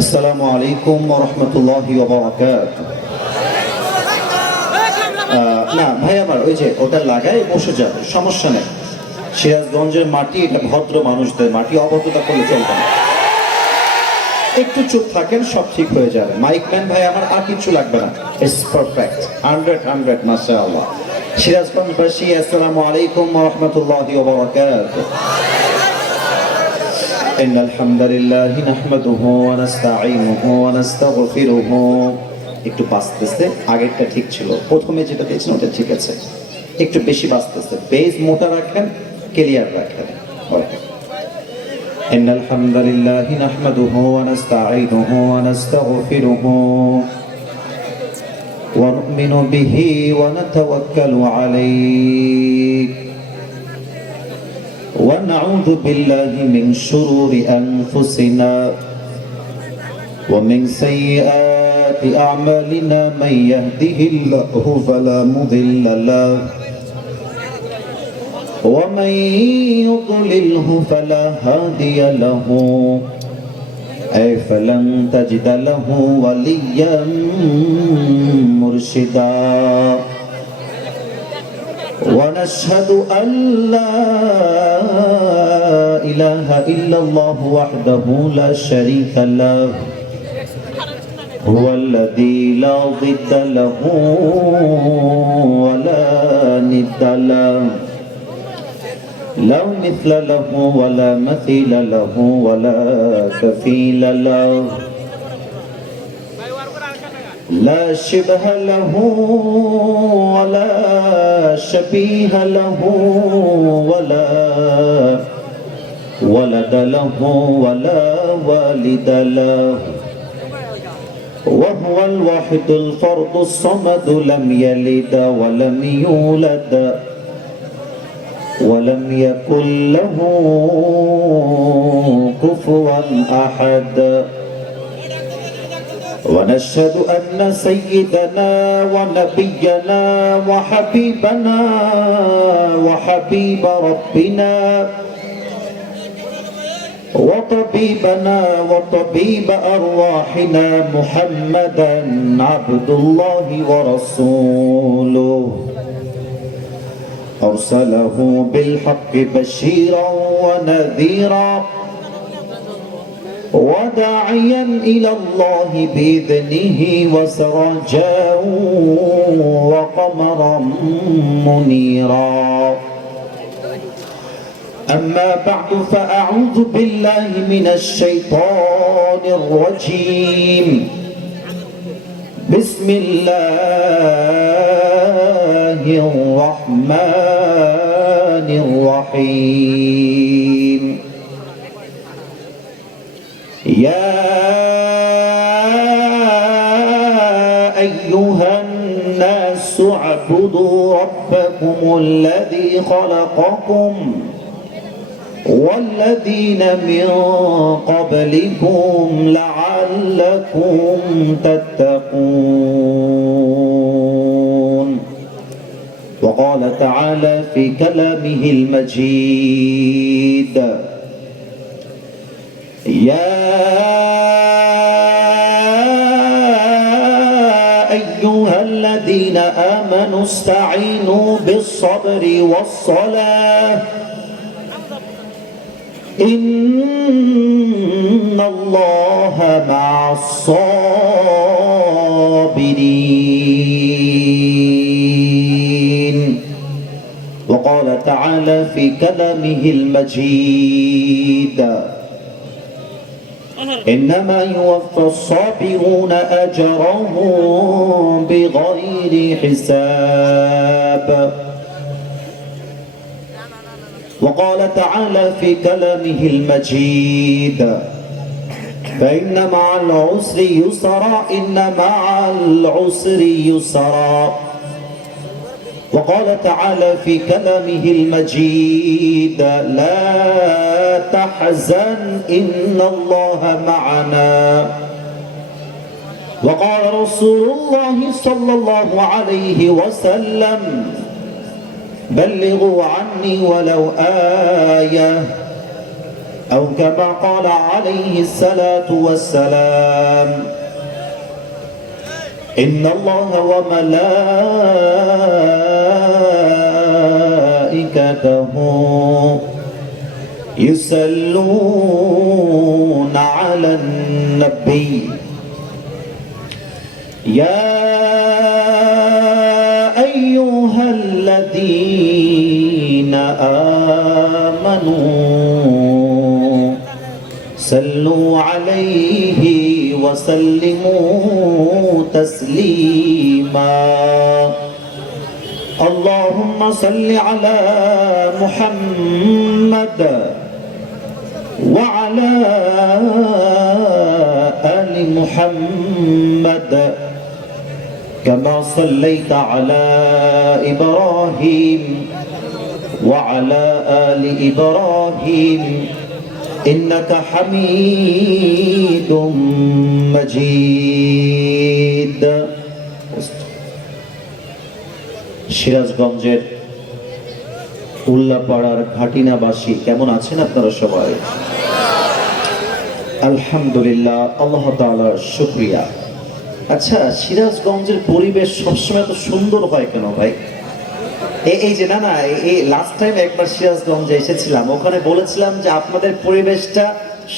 আসসালামু আলাইকুম ওয়া রাহমাতুল্লাহি ওয়া বারাকাতুহু। না ভাই আমার ওই যে ওটা লাগাই বসে যাবে, সমস্যা নেই। সিরাজগঞ্জের মাটি, এটা ভদ্র মানুষদের মাটি, অভদ্রতা করলে চলবে না। একটু চুপ থাকেন, সব ঠিক হয়ে যাবে। মাইকম্যান ভাই আমার আর কিছু লাগবে না, ইটস পারফেক্ট, 100 মাশাআল্লাহ। সিরাজগঞ্জবাসী আসসালামু আলাইকুম ওয়া রাহমাতুল্লাহি ওয়া বারাকাতুহু। إن الحمد لله نحمده ونستعينه ونستغفره। একটু বাঁচতেছে, আগেরটা ঠিক ছিল, প্রথমে যেটা দিয়েছিলেন ওটা ঠিক আছে, একটু বেশি বাঁচতেছে। বেস মোটা রাখেন, ক্লিয়ার রাখেন। إن الحمد لله نحمده ونستعينه ونستغفره ونؤمن به ونتوكل عليه ونعوذ بالله من شرور أنفسنا ومن سيئات أعمالنا من يهده الله فلا مضل له ومن يضلله فلا هادي له أي فلن تجد له وليا مرشدا ونشهد أن لا إله إلا الله وحده لا شريك له هو الذي لا ضد له ولا ند له لا مثل له ولا مثيل له ولا كفيل له لا شبه له ولا شبيه له ولا ولد له ولا والد له وهو الواحد الفرد الصمد لم يلد ولم يولد ولم يكن له كفوا أحد ونشهد أن سيدنا ونبينا وحبيبنا وحبيب ربنا وطبيبنا وطبيب أرواحنا محمدا عبد الله ورسوله أرسله بالحق بشيرا ونذيرا وداعيا إلى الله بإذنه وسراجا وقمرا منيرا أما بعد فأعوذ بالله من الشيطان الرجيم بسم الله الرحمن الرحيم يا أيها الناس اعبدوا ربكم الذي خلقكم والذين من قبلكم لعلكم تتقون. وقال تعالى في كلامه المجيد يا أيها الذين آمنوا استعينوا بالصبر والصلاة إن الله مع الصابرين. وقال تعالى في كلامه المجيد إنما يوفى الصابرون أجرهم بغير حساب. وقال تعالى في كلامه المجيد فإن مع العسر يسرا إن مع العسر يسرا. وقال تعالى في كلامه المجيد لا تحزن إن الله معنا وقال رسول الله صلى الله عليه وسلم بلغوا عني ولو آية أو كما قال عليه الصلاة والسلام إن الله وملائكته يصلون على النبي يا أيها الذين آمنوا صلوا عليه وسلموا تسليما اللهم صل على محمد وعلى آل محمد كما صليت على إبراهيم وعلى آل إبراهيم إنك حميد مجيد সিরাজগঞ্জের উল্লাপাড়ার ঘাটিনাবাসী কেমন আছেন আপনারা সবাই? আলহামদুলিল্লাহ, আল্লাহ তাআলার শুকরিয়া। আচ্ছা, সিরাজগঞ্জের পরিবেশ সবসময় তো সুন্দর হয় কেন ভাই? এই যে না এই লাস্ট টাইম একবার সিরাজগঞ্জে এসেছিলাম, ওখানে বলেছিলাম যে আপনাদের পরিবেশটা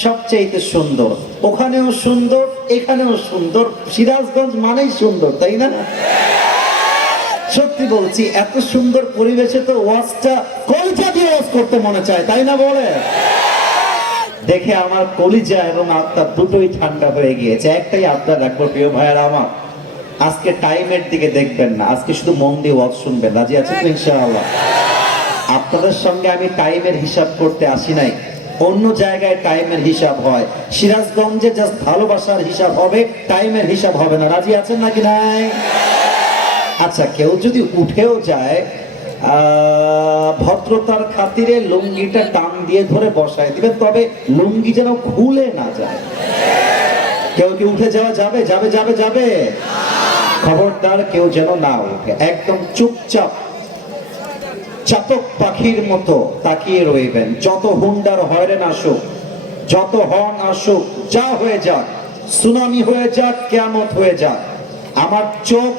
সবচেয়ে সুন্দর, ওখানেও সুন্দর এখানেও সুন্দর, সিরাজগঞ্জ মানেই সুন্দর, তাই না? সত্যি বলছি, এত সুন্দর পরিবেশে তো ওয়াজটা কলিজা দিয়ে ওয়াজ করতে মনে চায়, তাই না বলে? দেখে আমার কলিজা এবং আত্মা দুটোই ঠান্ডা হয়ে গিয়েছে। একটাই আত্মা রাখবো প্রিয় ভাইয়েরা আমার, আজকে টাইমের দিকে দেখবেন না, আজকে শুধু মন দিয়ে ওয়াজ শুনবেন। রাজি আছেন তো ইনশাআল্লাহ? আপনাদের সঙ্গে আমি টাইমের হিসাব করতে আসি নাই, অন্য জায়গায় টাইমের হিসাব হয়, সিরাজগঞ্জে জাস্ট ভালোবাসার হিসাব হবে, টাইমের হিসাব হবে না। রাজি আছেন নাকি নাই? আচ্ছা, কেউ যদি উঠেও যায় ভদ্রতার খাতিরে লুঙ্গিটা টান দিয়ে ধরে বসায় দিবেন, তবে লুঙ্গি যেন খুলে না যায়। কেউ কি উঠে যাওয়া যাবে? যাবে যাবে যাবে? খবরদার কেউ যেন না উঠে, একদম চুপচাপ চাতক পাখির মতো তাকিয়ে রইবেন। যত হুন্ডার হয়রান আসুক, যত হর্ন আসুক, যা হয়ে যাক, সুনামি হয়ে যাক, কিয়ামত হয়ে যাক, আমার চোখ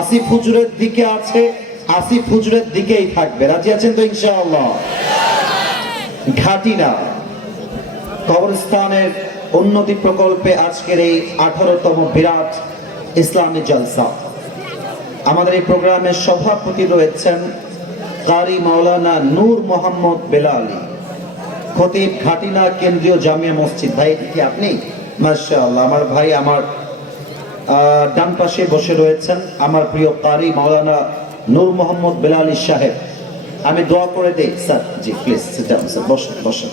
আসিফ হুজুরের দিকে আছে, আসিফ হুজুরের দিকেই থাকবে। রাজি আছেন তো ইনশাআল্লাহ? ঘাটিনা কবরস্থানের উন্নতি প্রকল্পে আজকের এই 18তম বিরাট ইসলামী জলসা। আমাদের এই প্রোগ্রামের সভাপতি রয়েছেন কারি মাওলানা নূর মোহাম্মদ বেলালী, খতিব ঘাটিনা কেন্দ্রীয় জামিয়া মসজিদ। ভাই কি আপনি? মাশাআল্লাহ, আমার ভাই আমার ডান পাশে বসে রয়েছেন আমার প্রিয় কারি মাওলানা নূর মোহাম্মদ বেলালী সাহেব। আমি দোয়া করে দেই sir. G please sit down sir, বসেন বসেন।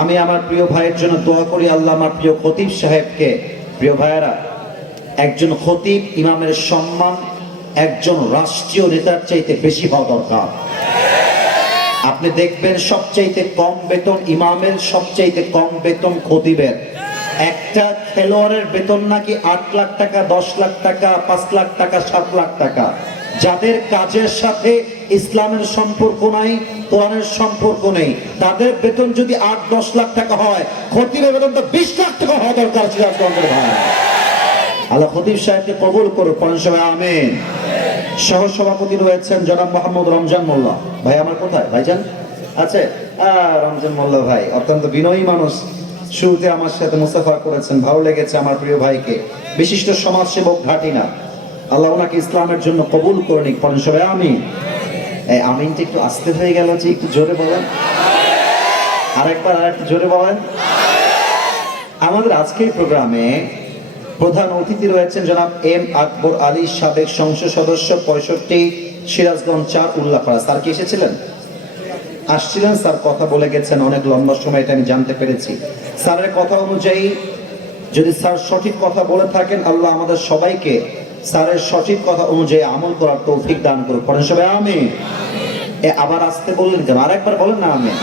আমি আমার প্রিয় ভাইয়ের জন্য দোয়া করি, আল্লাহ আমার প্রিয় খতিব সাহেবকে। প্রিয় ভাইয়েরা, একজন খতিব ইমামের সম্মান একজন রাষ্ট্রীয় নেতার চাইতে বেশি হওয়া দরকার। আপনি দেখবেন সবচাইতে কম বেতন ইমামের, সবচাইতে কম বেতন খতিবের। একটা খেলোয়াড়ের বেতন নাকি 8 লাখ টাকা, 10 লাখ টাকা, 5 লাখ টাকা, 7 লাখ টাকা। যাদের কাজের সাথে ইসলামের সম্পর্ক নাই, কোরআনের সম্পর্ক নেই, তাদের বেতন যদি 8-10 লাখ টাকা হয়, খতিবের বেতন তো 20 লাখ টাকা হওয়া দরকার। সিরাজগঞ্জের ভাই, আল্লাহ খতিব সাহেবকে কবুল করুক, সবাই আমিন। সহ সভাপতি রয়েছেন জনাব মোহাম্মদ রমজান মোল্লা। ভাই আমার কোথায় ভাইজান আছে? রমজান মোল্লা ভাই অত্যন্ত বিনয়ী মানুষ, শুরুতে আমার সাথে মুসাফা করেছেন, ভালো লেগেছে আমার প্রিয় ভাইকে। বিশিষ্ট সমাজসেবক ঘাটিনা, আল্লাহ ওনাকে ইসলামের জন্য কবুল করে নিক, সবাই আমিন। এই আমিনটা একটু আস্তে হয়ে গেল, যে একটু জোরে বলেন, আরেকবার আরেকটু জোরে বলেন। আমাদের আজকের প্রোগ্রামে প্রধান অতিথি রয়েছেন জনাব এম আকবর আলী, সাবেক সংসদ সদস্য, 65 সিরাজগঞ্জ 4 উল্লাপাড়া। স্যার কি এসেছিলেন? আসছিলেন স্যার, কথা বলে গেছেন অনেক লম্বা সময়, এটা আমি জানতে পেরেছি। স্যারের কথা অনুযায়ী যদি স্যার সঠিক কথা বলে থাকেন, আল্লাহ আমাদের সবাইকে স্যারের সঠিক কথা অনুযায়ী আমল করার তৌফিক দান করুন, পড়েন সবাই আমিন। আবার আসতে বললেন কেন? আরেকবার বলেন না আমিন।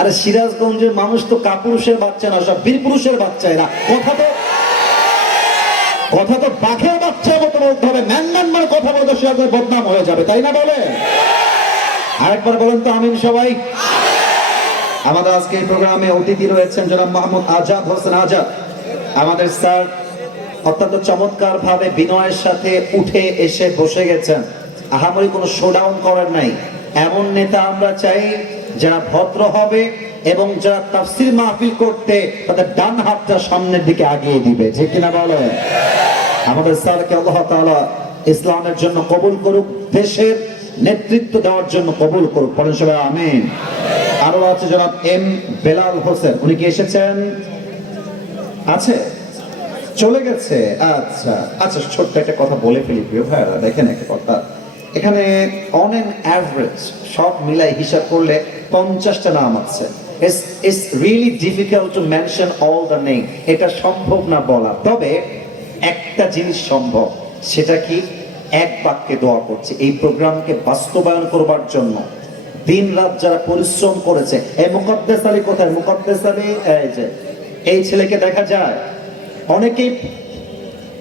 আরে সিরাজগঞ্জের মানুষ তো কাপুরুষের বাচ্চা না, সব বীর পুরুষের বাচ্চা। এরা কথা তো বাঘের বাচ্চার মতো বলতে হবে, ম্যান মানে কথা বলতে সে একবার বদনাম হয়ে যাবে, তাই না বলে? আরেকবার বলেন তো আমিন সবাই। আমাদের আজকে এই প্রোগ্রামে অতিথি রয়েছেন জনাব মোহাম্মদ আজাদ হোসেন আজাদ। আমাদের স্যার অত্যন্ত চমৎকার ভাবে বিনয়ের সাথে উঠে এসে বসে গেছেন, আহামরি কোনো শোডাউন করার নাই। এমন নেতা আমরা চাই যারা ভদ্র হবে এবং যারা তাফসীর মাহফিল করতে তাদের ডান হাতটা সামনের দিকে আগিয়ে দিবে, যে কিনা বলে। আমাদের স্যারকে আল্লাহ তাআলা ইসলামের জন্য কবুল করুক, দেশের নেতৃত্ব দেওয়ার জন্য কবুল করুক, পড়েন সবাই আমিন। আরো আছে জনাব এম বেলাল হোসেন, উনি কি এসেছেন? আছে, চলে গেছে। আচ্ছা আচ্ছা, ছোট্ট একটা কথা বলে ফেলি প্রিয় ভাইরা, দেখেন একটা কথা, এখানে অন এন অ্যাভারেজ সব মিলাই হিসাব করলে 50টা নাম আছে। It's really difficult to mention all the name, এটা সম্ভব না বলা, তবে একটা জিনিস সম্ভব, সেটা কি এক বাক্যে দোয়া করছে এই প্রোগ্রামকে বাস্তবায়ন করবার জন্য দিন রাত যারা পরিশ্রম করেছে। এই মুকদ্দেস আলী কোথায়? মুকদ্দেস আলী এই যে, এই ছেলেকে দেখা যায়, অনেকেই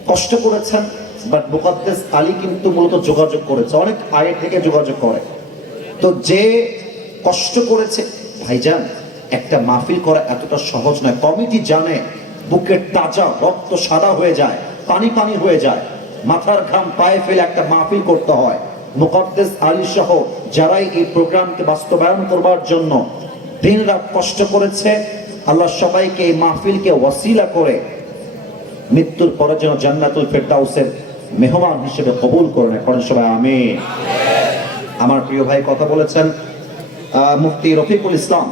কষ্ট করেছেন, বাট মুকদ্দেস আলী কিন্তু মূলত যোগাযোগ করেছে, অনেক আগে থেকে যোগাযোগ করে। তো যে কষ্ট করেছে, ভাইজান একটা মাহফিল করা এতটা সহজ নয়। কমিটি জানে বুকের তাজা রক্ত সাদা হয়ে যায়, পানি পানি হয়ে যায়, মাথার ঘাম পায়ে ফেলে একটা মাহফিল করতে হয়। মুকদ্দেস আলী সহ যারাই এই প্রোগ্রামকে বাস্তবায়ন করবার জন্য দিন রাত কষ্ট করেছে, আল্লাহ সবাইকে এই মাহফিলকে ওয়াসিলা করে মৃত্যুর পরে যেন জান্নাতুল ফেরদাউসের মেহমান হিসেবে কবুল করে নেয়, পড়েন সবাই আমিন। আমার প্রিয় ভাই কথা বলেছেন মুফতি রফিকুল ইসলাম,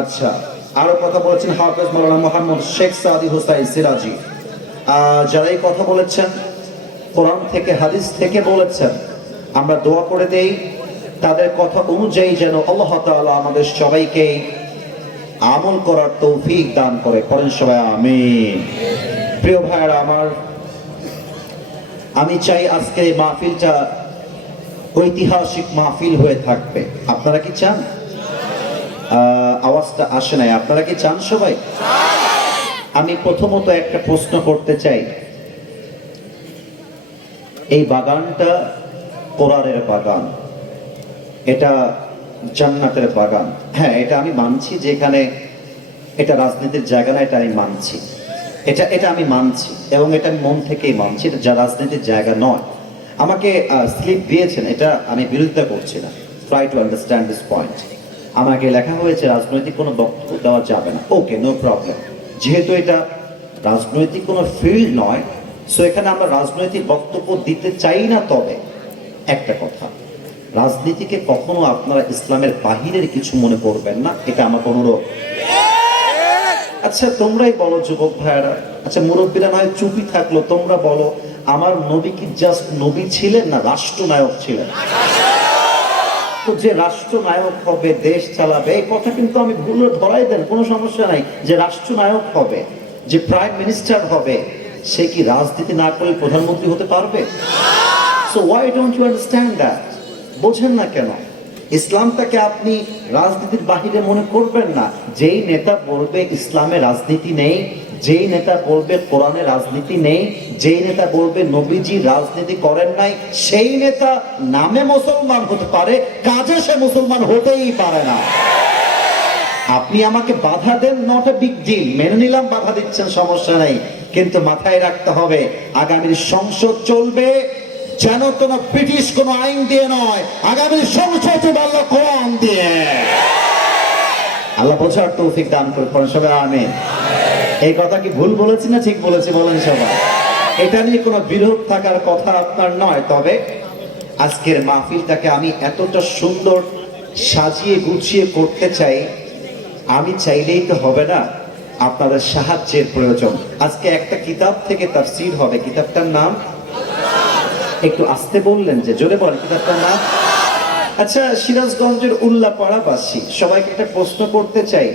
আচ্ছা আরো কথা বলেছেন হাফেজ মাওলানা মোহাম্মদ শেখ সাদি হুসাইন সিরাজি। যারাই কথা বলেছেন কোরআন থেকে হাদিস থেকে বলেছেন, আমরা দোয়া করে দেই তাদের কথা অনুযায়ী যেন আল্লাহ তাআলা আমাদের সবাইকে আমল করার তৌফিক দান করে, পড়েন সবাই আমিন। প্রিয় ভাইরা আমার, আমি চাই আজকে এই মাহফিলটা ঐতিহাসিক মাহফিল হয়ে থাকবে। আপনারা কি চান? আওয়াজটা আসে নাই, আপনারা কি চান সবাই? আমি প্রথমত একটা প্রশ্ন করতে চাই, এই বাগানটা কোরআনের বাগান, এটা জান্নাতের বাগান। হ্যাঁ, এটা আমি মানছি যে এখানে এটা রাজনীতির জায়গা না, এটা আমি মানছি, এটা আমি মানছি এবং এটা আমি মন থেকেই মানছি, এটা যা রাজনীতির জায়গা নয়। আমাকে স্লিপ দিয়েছেন, এটা আমি বিরোধিতা করছি না, try to understand this point. আমাকে লেখা হয়েছে রাজনৈতিক কোনো বক্তব্য দেওয়া যাবে না, ওকে নো প্রবলেম। যেহেতু এটা রাজনৈতিক কোনো ফিল্ড নয়, সো এখানে আমরা রাজনৈতিক বক্তব্য দিতে চাই না। তবে একটা কথা, রাজনীতিকে কখনো আপনারা ইসলামের বাহিরের কিছু মনে করবেন না, এটা আমার অনুরোধ। আচ্ছা তোমরাই বলো যুবক ভাইয়েরা, আচ্ছা মুরব্বীরা নয় চুপই থাকলো, তোমরা বলো আমার নবী কি জাস্ট নবী ছিলেন না রাষ্ট্রনায়ক ছিলেন? তো যে রাষ্ট্রনায়ক হবে, দেশ চালাবে, এই কথা কিন্তু আমি ভুলে ধরাই দেন, কোনো সমস্যা নাই। যে রাষ্ট্রনায়ক হবে, যে প্রাইম মিনিস্টার হবে, সে কি রাজনীতি না করে প্রধানমন্ত্রী হতে পারবে? So why don't you understand that? বোঝেন না কেন? ইসলামটাকে আপনি রাজনীতির বাহিরে মনে করবেন না। যেই নেতা বলবে ইসলামে রাজনীতি নেই, যেই নেতা বলবে কোরআনে রাজনীতি নেই, যেই নেতা বলবে নবীজি রাজনীতি করেন নাই, সেই নেতা নামে মুসলমান হতে পারে, কাজে সে মুসলমান হতেই পারে না। আপনি আমাকে বাধা দেন, নট এ বিগ ডিল, মেনে নিলাম বাধা দিচ্ছেন, সমস্যা নাই, কিন্তু মাথায় রাখতে হবে আগামীর সংসদ চলবে যেন কোনো ব্রিটিশ কোন আইন দিয়ে নয়, আগামীর সংসদ আল্লাহ কোরআন দিয়ে। আল্লাহ বোঝার তৌফিক দান করে, সবাই আমিন। এই কথা কি ভুল বলেছি না ঠিক বলেছি বলেন সবাই? এটা নিয়ে কোনো বিরোধ থাকার কথা আপনার নয়, তবে আজকের মাহফিলটাকে আমি এতটা সুন্দর সাজিয়ে গুছিয়ে করতে চাই, আমি চাইলেই তো হবে না, আপনাদের সাহায্যের প্রয়োজন। আজকে একটা কিতাব থেকে তাফসীর হবে, কিতাবটার নাম একটু আসতে বললেন যে, জোরে বলেন কিতাবটার নাম। আচ্ছা সিরাজগঞ্জের উল্লাপাড়াবাসী সবাইকে একটা প্রশ্ন করতে চাই,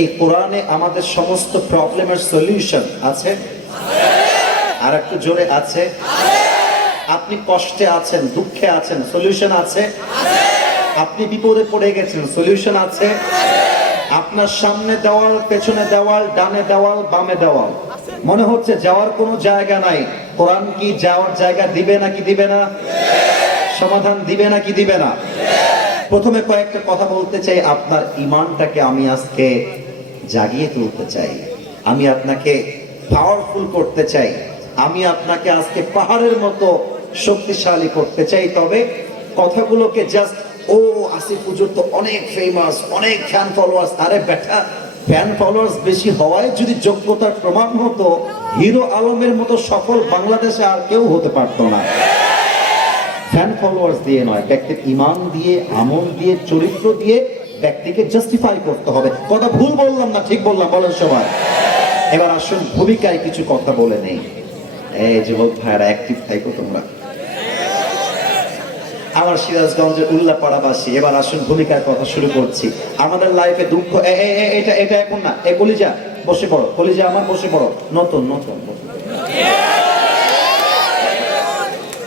এই কোরআনে আমাদের সমস্ত প্রবলেমের সলিউশন আছে? আর একটু জোরে আছে? আপনি কষ্টে আছেন, দুঃখে আছেন, সলিউশন আছে? আপনি বিপদে পড়ে গেছেন, সলিউশন আছে? আপনার সামনে দেওয়াল, পেছনে দেওয়াল, ডানে দেওয়াল, বামে দেওয়াল, মনে হচ্ছে যাওয়ার কোনো জায়গা নাই। কোরআন কি যাওয়ার জায়গা দিবে নাকি দিবে না? সমাধান দিবে নাকি দিবে না? প্রথমে কয়েকটা কথা বলতে চাই। আপনার ঈমানটাকে আমি আজকে জাগিয়ে তুলতে চাই, আমি আপনাকে পাওয়ারফুল করতে চাই, আমি আপনাকে আজকে পাহাড়ের মতো শক্তিশালী করতে চাই। তবে কথাগুলোকে জাস্ট ও আসিফ হুজুর তো অনেক ফেমাস, অনেক ফ্যান ফলোয়ার্স, আরে বেটা ফ্যান ফলোয়ার্স বেশি হওয়ায় যদি যোগ্যতার প্রমাণ হতো, হিরো আলমের মতো সফল বাংলাদেশে আর কেউ হতে পারতো না। ফ্যান ফলোয়ার্স দিয়ে নয়, ব্যক্তির ঈমান দিয়ে, আমল দিয়ে, চরিত্র দিয়ে ব্যক্তিকে জাস্টিফাই করতে হবে। কথা ভুল বললাম না ঠিক বললাম? বলেন সবাই। এবার আসুন ভূমিকায় কিছু কথা বলে নেই। এই যুবক ভাইরা অ্যাক্টিভ থাকো তোমরা, আমার সিরাজগঞ্জের উল্লাপাড়াবাসী। এবার আসুন ভূমিকার কথা শুরু করছি। আমাদের লাইফে দুঃখ, এটা এখন না, এ কলিজা বসে পড়ো, কলিজা আমার বসে পড়ো, নতুন নতুন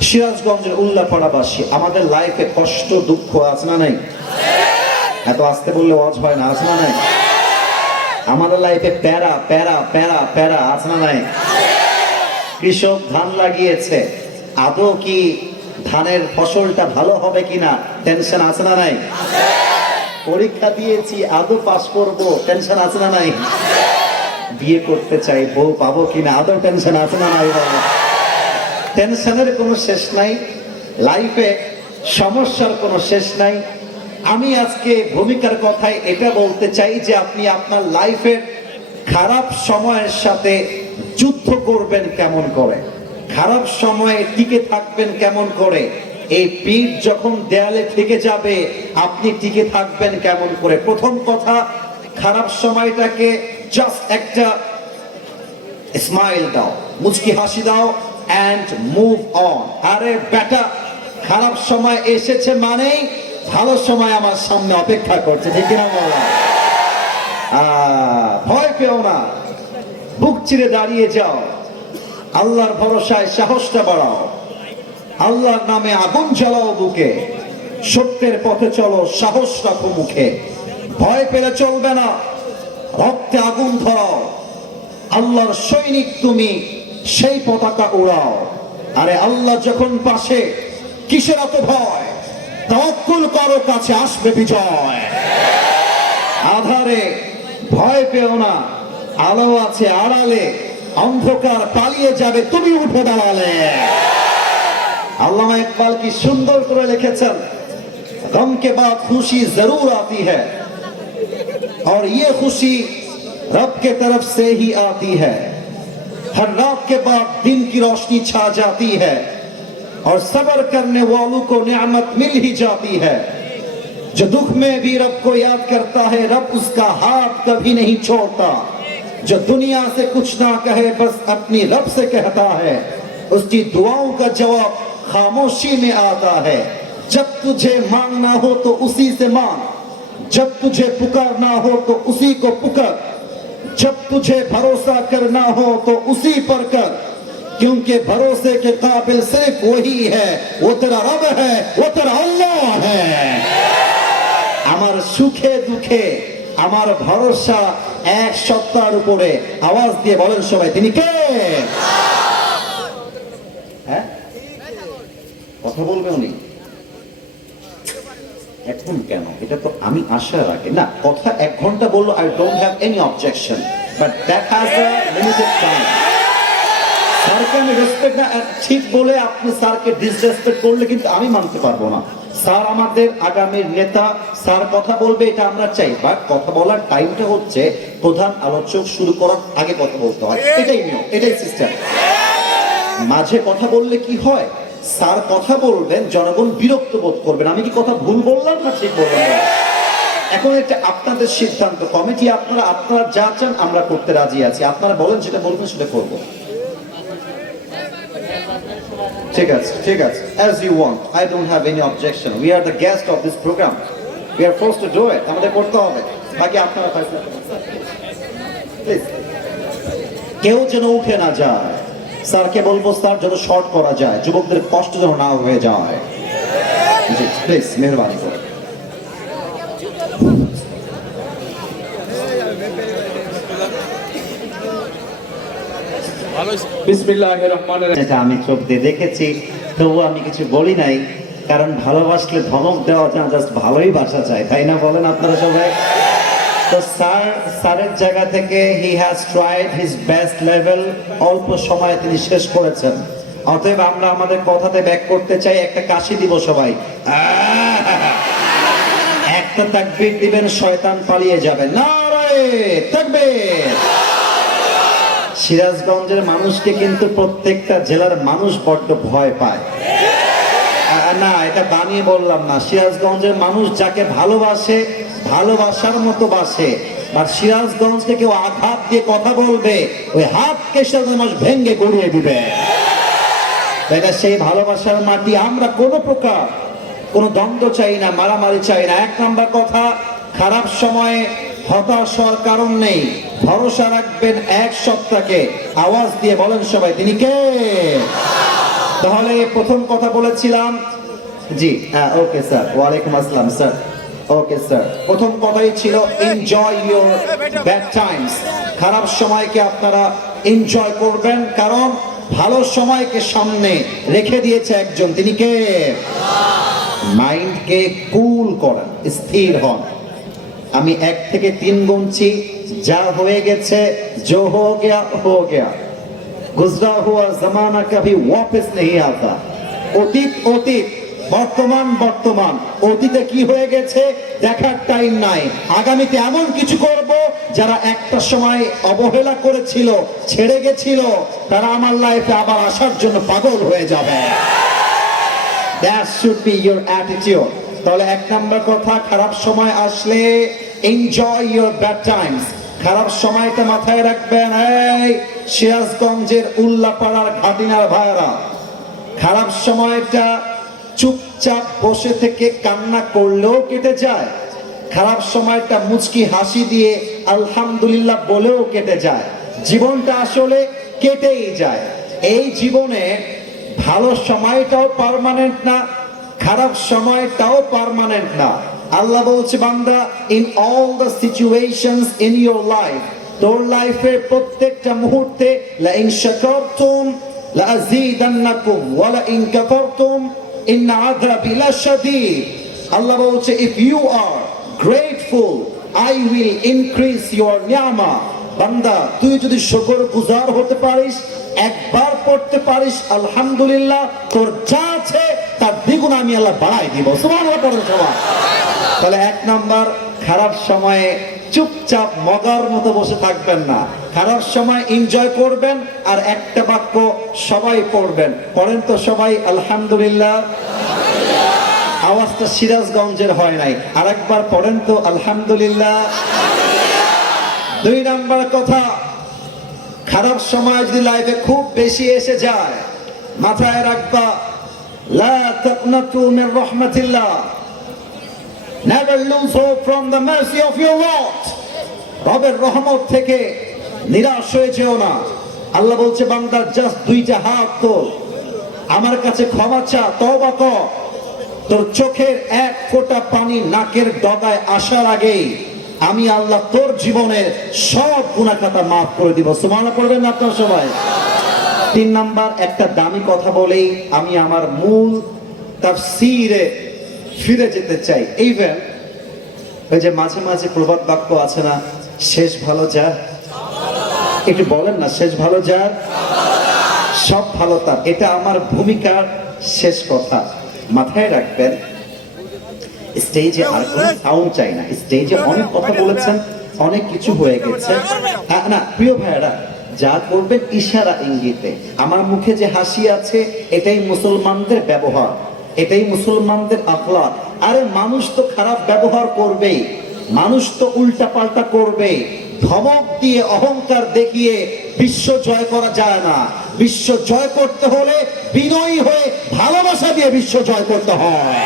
সিরাজগঞ্জের উল্লাপাড়াবাসী, আমাদের লাইফে কষ্ট দুঃখ আছে না নাই? এত আসতে বললে ওয়াজ হয় না, আছে না নাই? আমাদের লাইফে প্যারা প্যারা প্যারা প্যারা আছে না নাই? কৃষক ধান লাগিয়েছে, আদৌ কি ধানের ফসলটা ভালো হবে কিনা টেনশন আছে না নাই? পরীক্ষা দিয়েছি, আদৌ পাস করবো, টেনশন আছে না নাই? বিয়ে করতে চাই, বউ পাবো কিনা, আদৌ টেনশন আছে না নাই? টেনশনের কোনো শেষ নাই, লাইফে সমস্যার কোনো শেষ নাই। আমি আজকে ভূমিকার কথায় এটা বলতে চাই যে আপনি আপনার লাইফের খারাপ সময়ের সাথে যুদ্ধ করবেন কেমন করে, খারাপ সময়ে টিকে থাকবেন কেমন করে, এই পিঠ যখন দেয়ালে ঠেকে যাবে আপনি টিকে থাকবেন কেমন করে। প্রথম কথা, খারাপ সময়টাকে জাস্ট একটা স্মাইল দাও, মুচকি হাসি দাও and move on। আরে বেটা, খারাপ সময় এসেছে মানেই ভালো সময় আমার সামনে অপেক্ষা করছে, ঠিক কিনা বলা? ভয় পেও না, বুক চিরে দাঁড়িয়ে যাও, আল্লাহর ভরসায় সাহসটা বাড়াও, আল্লাহর নামে আগুন জ্বালাও বুকে, সত্যের পথে চলো, সাহস রাখো মুখে। ভয় পেলে চলবে না, রক্তে আগুন ধরাও, আল্লাহর সৈনিক তুমি, সেই পতাকা উড়াও। আরে আল্লাহ যখন পাশে, কিসের এত ভয়? তাওয়াক্কুল করো, কাছে আসবে বিজয়। আধারে ভয় পেও না, আলো আছে আড়ালে, অন্ধকার পালিয়ে যাবে তুমি উঠে দাঁড়ালে। আল্লামা ইকবাল কি সুন্দর করে লিখেছেন, गम के बाद खुशी जरूर आती है और ये खुशी रब के तरफ से ही आती है। हर रात के बाद दिन की रोशनी छा जाती है और सब्र करने वालों को नेमत मिल ही जाती है। जो दुख में भी रब को याद करता है, रब उसका हाथ कभी नहीं छोड़ता। जो दुनिया से कुछ ना कहे, बस अपनी रब से कहता है, उसकी दुआओं का जवाब खामोशी में आता है। जब तुझे मांगना हो तो उसी से मांग, जब तुझे पुकारना हो तो उसी को पुकार, जब तुझे भरोसा करना हो तो उसी पर कर, क्योंकि भरोसे के काबिल सिर्फ वही है, वो तेरा रब है, वो तेरा अल्लाह है। আমার সুখে দুঃখে আমার ভরসা এক সত্তার উপরে। আওয়াজ দিয়ে বলেন সবাই, তিনি কে? হ্যাঁ, কথা বলবে উনি এখন কেন? এটা তো আমি আশা রাখি না, কথা 1 ঘন্টা বললো, I don't have any objection, but that has a limited time. স্যারকে আমি রেসপেক্ট না ঠিক বলে আপনি স্যারকে ডিসরেসপেক্ট করলে কিন্তু আমি মানতে পারবো না। স্যার আমাদের আগামীর নেতা, স্যার কথা বলবে এটা আমরা চাই, বাট কথা বলার টাইমটা হচ্ছে প্রধান আলোচক শুরু করার আগে কথা বলতে হয়, এটাই নিয়ম, এটাই সিস্টেম। মাঝে কথা বললে কি হয়, স্যার কথা বলবেন, জনগণ বিরক্ত বোধ করবেন। আমি কি কথা ভুল বললাম না ঠিক বললাম? এখন এটা আপনাদের সিদ্ধান্ত, কমিটি আপনারা যা চান আমরা করতে রাজি আছি, আপনারা বলেন যেটা বলবেন সেটা করবো। ঠিক আছে, ঠিক আছে, as you want, I don't have any objection. We are the guest of this program, we are forced to do it, আমাদের করতে হবে, বাকি আপনারা ফয়সালা করুন। প্লিজ কেউ যেন উঠে না যায়। স্যারকে বলবো স্যার যত শর্ট করা যায়, যুবকদের কষ্ট যেন না হয়ে যায়, প্লিজ মেহরবানি করে। বিসমিল্লাহির রহমানির রহিম। যেটা আমি চোখ দিয়ে দেখেছি, তবুও আমি কিছু বলি নাই, কারণ ভালোবাসলে ধমক দেওয়া যায়, জাস্ট ভালোই বাসা চাই, তাই না বলেন আপনারা সবাই? তো স্যারের জায়গা থেকে he has tried his best level, অল্প সময়ে তিনি শেষ করেছেন। অতএব আমরা আমাদের কথাতে ব্যাক করতে চাই, একটা কাশি দিব সবাই, একটা তাকবীর দিবেন, শয়তান পালিয়ে যাবে। নারে তাকবীর। সিরাজগঞ্জের মানুষকে কিন্তু প্রত্যেকটা জেলার মানুষ বড্ড ভয় পায়। না, এটা বানিয়ে বললাম না, সিরাজগঞ্জের মানুষ যাকে ভালোবাসে, ভালোবাসার মতো বাসে। আর সিরাজগঞ্জকে কেউ আঘাত দিয়ে কথা বলবে, ওই হাতকে সিরাজগঞ্জ ভেঙ্গে গড়িয়ে দিবে। এটা সেই ভালোবাসার মাটি। আমরা কোনো প্রকার কোনো দ্বন্দ্ব চাই না, মারামারি চাই না। এক নাম্বার কথা, খারাপ সময়ে হতাশ হওয়ার কারণ নেই, ভরসা রাখবেন এক সত্তাকে। আওয়াজ দিয়ে বলেন সবাই, তিনি কে? তাহলে প্রথম কথা বলেছিলাম, জি হ্যাঁ, ওকে স্যার, ওয়ালাইকুম আসসালাম স্যার, ওকে স্যার। প্রথম কথাই ছিল এনজয় ইউর ব্যাড টাইমস। খারাপ সময়কে আপনারা এনজয় করবেন, কারণ ভালো সময়কে সামনে রেখে দিয়েছে একজন, তিনি কে? মাইন্ডকে কুল করেন, স্থির হন। আমি 1 থেকে 3 গুনছি, যা হয়ে গেছে जो हो गया, गुजरा हुआ जमाना कभी वापस नहीं आता। অতীত অতীত, বর্তমান বর্তমান। অতীতে কি হয়ে গেছে দেখার টাইম নাই, আগামীতে এমন কিছু করব যারা একটা সময় অবহেলা করেছিল, ছেড়ে গেছিল, তারা আমার লাইফে আবার আসার জন্য পাগল হয়ে যাবে। That should be your attitude. তাহলে 1 নাম্বার কথা, খারাপ সময় আসলে এনজয় ইউর ব্যাড টাইমস। খারাপ সময়টা মাথায় রাখবেন। এই সিরাজগঞ্জের উল্লাপাড়ার ঘাটিনার ভাইরা, খারাপ সময়টা চুপচাপ বসে থেকে কান্না করলেও কেটে যায়, খারাপ সময়টা মুচকি হাসি দিয়ে আলহামদুলিল্লাহ বলেও কেটে যায়। জীবনটা আসলে কেটেই যায়। এই জীবনে ভালো সময়টাও পার্মানেন্ট না, খারাপ সময়টাও পার্মানেন্ট না। আল্লাহ বলছে, বান্দা, in all the situations in your life, তোর লাইফের প্রত্যেকটা মুহূর্তে, লা ইন শাকারতুম লা আযীদান্নাকুম ওয়া লা ইন কাফারতুম ইন্না আযাবি লাশাদীদ। আল্লাহ বলছে, if you are grateful I will increase your নিয়ামা। বান্দা, তুই যদি শুকরগুজার হতে পারিস, একবার পড়তে পারিস আলহামদুলিল্লাহ, তোর যা আছে তার দ্বিগুণ আমি আল্লাহ বাড়াই দিব। সুবহানাল্লাহ পড়ুন সবাই। তাহলে 1 নাম্বার, খারাপ সময়ে চুপচাপ মগার মতো বসে থাকবেন না, খারাপ সময় এনজয় করবেন। আর একটা বাক্য সবাই পড়বেন, পড়েন তো সবাই আলহামদুলিল্লাহ। আওয়াজটা সিরাজগঞ্জের হয় নাই, আরেকবার পড়েন তো আলহামদুলিল্লাহ। 2 নাম্বার কথা, খারাপ সময় যদি লাইফে খুব বেশি এসে যায়, মাথায় রাখবা, লা তাকনাতু Mir রাহমাতিল্লাহ, never lose hope from the mercy of your Lord। রবের রহমত থেকে নিরাশ হয়ে যেও না। আল্লাহ বলছে, বান্দা, জাস্ট 2টা হাত তোল, আমার কাছে ক্ষমা চা, তওবা কর। তোর চোখের 1 ফোঁটা পানি নাকের ডগায় আসার আগেই আমি আল্লাহ তোর জীবনের সব গুনাহ খাতা মাফ করে দিব। সুবহানাল্লাহ পড়বেন না আপনারা সবাই? 3 নাম্বার, একটা দামি কথা বলেই আমি আমার মূল তাফসীরে ফিরে যেতে চাই। ইভেন ওই যে মাঝে মাঝে প্রবাদ বাক্য আছে না, শেষ ভালো যার, একটু বলেন না, শেষ ভালো যার সব ভালো তার। এটা আমার ভূমিকার শেষ কথা। মাথায় রাখবেন, স্টেজে আর কোনো সাউন্ড চাই না। স্টেজে অনেক কথা বলেছেন, অনেক কিছু হয়ে গেছে না প্রিয় ভাইয়েরা, যা করবেন ইশারা ইঙ্গিতে। আমার মুখে যে হাসি আছে, এটাই মুসলমানদের ব্যবহার, এটাই মুসলমানদের আখলাক। আরে মানুষ তো খারাপ ব্যবহার করবেই, মানুষ তো উল্টা পাল্টা করবে। ধমক দিয়ে, অহংকার দেখিয়ে বিশ্ব জয় করা যায় না। বিশ্ব জয় করতে হলে বিনয়ী হয়ে ভালোবাসা দিয়ে বিশ্ব জয় করতে হয়।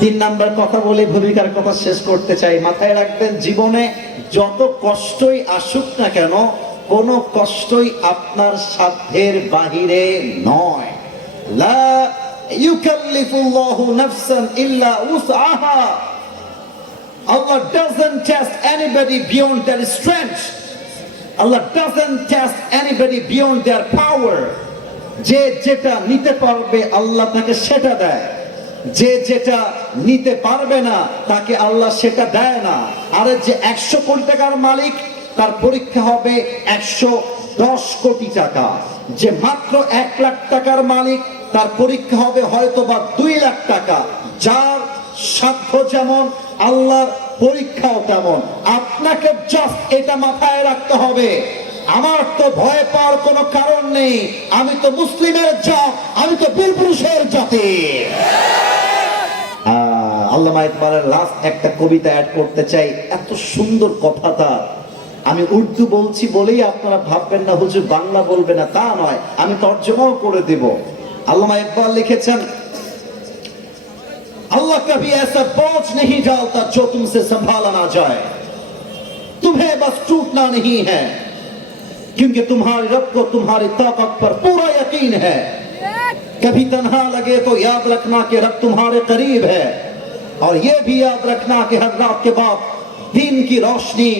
3 নাম্বার কথা বলে ভূমিকার কথা শেষ করতে চাই। মাথায় রাখবেন, জীবনে যত কষ্টই আসুক না কেন, কোনো কষ্টই আপনার সাধ্যের বাহিরে নয়। লা ইউকাল্লিফুল্লাহু নাফসান ইল্লা উসআহা। Allah doesn't test anybody beyond their strength. Allah doesn't test anybody beyond their power. যে যেটা নিতে পারবে আল্লাহ তাকে সেটা দেয়, যে যেটা নিতে পারবে না তাকে আল্লাহ সেটা দেয় না। আর যে 100 কোটি টাকার মালিক তার পরীক্ষা হবে 110 কোটি টাকা। যে মাত্র 1 লাখ টাকার মালিক তার পরীক্ষা হবে হয়তো বা 2 লাখ টাকা। যার সাধ্য যেমন আল্লাহর পরীক্ষাও তেমন। আপনাকে জাস্ট এটা মাথায় রাখতে হবে, আমার তো ভয় পাওয়ার কোনো কারণ নেই, আমি তো মুসলিমের জাত, আমি তো বীর পুরুষের জাতি। আল্লামা ইকবালের লাস্ট একটা কবিতা অ্যাড করতে চাই, এত সুন্দর কথাটা। আমি উর্দু বলছি বলেই আপনারা ভাববেন না হুজুর বাংলা বলবে না, তা নয়, আমি তর্জমাও করে দেব। আল্লামা ইকবাল লিখেছেন, अल्लाह कभी ऐसा बोझ नहीं डालता जो तुमसे संभाला ना जाए, तुम्हें बस टूटना नहीं है, क्योंकि तुम्हारे रब को तुम्हारी ताकत पर पूरा यकीन है। कभी तन्हा लगे तो याद रखना कि रब तुम्हारे करीब है, और ये भी याद रखना कि हर रात के बाद दिन की रोशनी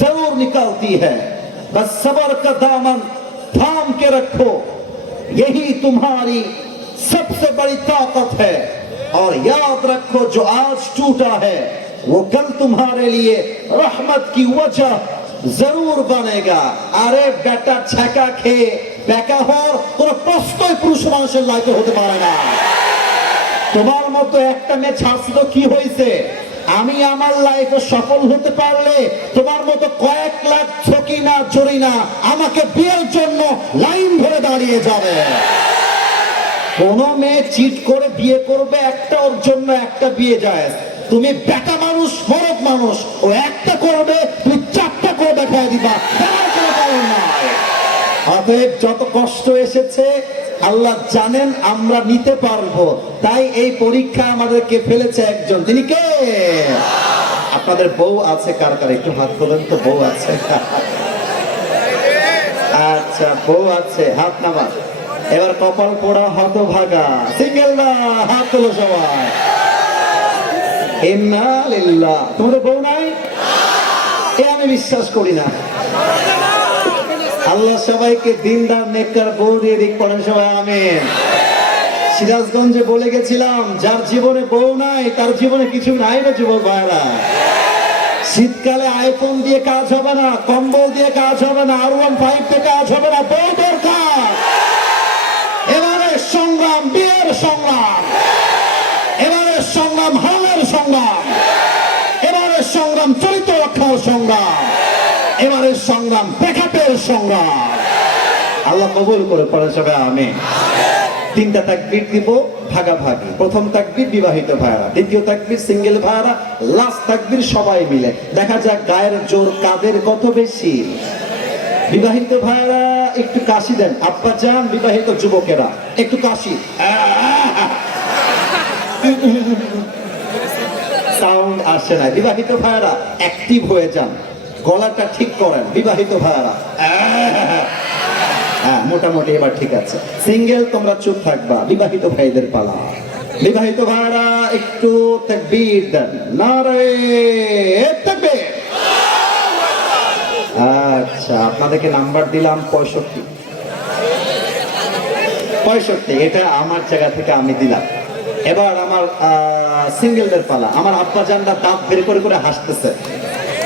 जरूर निकलती है। बस सब्र का दामन थाम के रखो, यही तुम्हारी सबसे बड़ी ताकत है, और याद रखो जो आज टूटा है वो कल तुम्हारे लिए रहमत की वजह जरूर बनेगा। अरे बेटा छका খেয়ে বেকা হওয়ার কোনো প্রশ্নই পুরুষ মানুষের লাইফে হতে পারে না। তোমার মতো একটা মেয়ে ছাড়ছিল কি হয়েছে, আমি আমার লাইফে সফল হতে পারলে তোমার মতো কয়েক লাখ ছকিনা চড়িনা আমাকে বিয়ের জন্য লাইন ধরে দাঁড়িয়ে যাবে। কোন মেয়ে চিট করে বিয়ে করবে একটা, ওর জন্য একটা বিয়ে যায়। তুমি বেটা মানুষ, মরদ মানুষ, ও একটা করবে তুমি 4টা করে দেখায় দিবা, তার কোনো কারণ নাই। অতএব যত কষ্ট এসেছে আল্লাহ জানেন আমরা নিতে পারবো, তাই এই পরীক্ষা আমাদেরকে ফেলেছে একজন, তিনি কে? আপনাদের বউ আছে কার কার একটু হাত তোলেন তো, বউ আছে? আচ্ছা বউ আছে, হাত নামান। এবার কপাল পোড়া হতভাগা সিঙ্গেল না, হাত তোলো সবাই। ইন্না লিল্লাহ। তোমাদের বউ নাই? এ আমি বিশ্বাস করি না। আল্লাহ সবাইকে দিনদার নেককার বউ দিয়ে দিক, পড়েন সবাই আমিন। সিরাজগঞ্জে বলে গেছিলাম যার জীবনে বউ নাই তার জীবনে কিছু নাই না যুবক ভাইরা। শীতকালে আইফোন দিয়ে কাজ হবে না, কম্বল দিয়ে কাজ হবে না, R15 দিয়ে কাজ হবে না, বউ দরকার। এবারে সংগ্রাম বিয়ের সংগ্রাম, এবারে সংগ্রাম হালের সংগ্রাম, এবারে সংগ্রাম চরিত্র রক্ষার সংগ্রাম, এবারে সংগ্রাম ব্যাকআপের সংগ্রাম। আল্লাহ কবুল করে পড়ে সবাই আমিন। 3টা তাকবীর দিব ভাগাভাগি। প্রথম তাকবীর বিবাহিত ভাইরা, দ্বিতীয় তাকবীর সিঙ্গেল ভাইরা, লাস্ট তাকবীর সবাই মিলে। দেখা যাক গায়ের জোর কাদের কত বেশি। বিবাহিত ভাইরা একটু কাশি দেন, আব্বা যান। বিবাহিত যুবকেরা একটু কাশি, সাউন্ড আসে না। বিবাহিত ভাইরা অ্যাক্টিভ হয়ে যান, গলাটা ঠিক করেন। বিবাহিত ভাইরা হ্যাঁ মোটামুটি এবার ঠিক আছে। সিঙ্গেল তোমরা চুপ থাকবা, বিবাহিত ভাইদের পালা। বিবাহিত ভাইরা একটু তাকবীর দেন, নারে তাকবীর। আচ্ছা আপনাদেরকে নাম্বার দিলাম 65। এটা আমার জায়গা থেকে আমি দিলাম। এবার আমার সিঙ্গেলদের পালা। আমার আব্বা জানরা দাঁত বের করে করে হাসতেছে,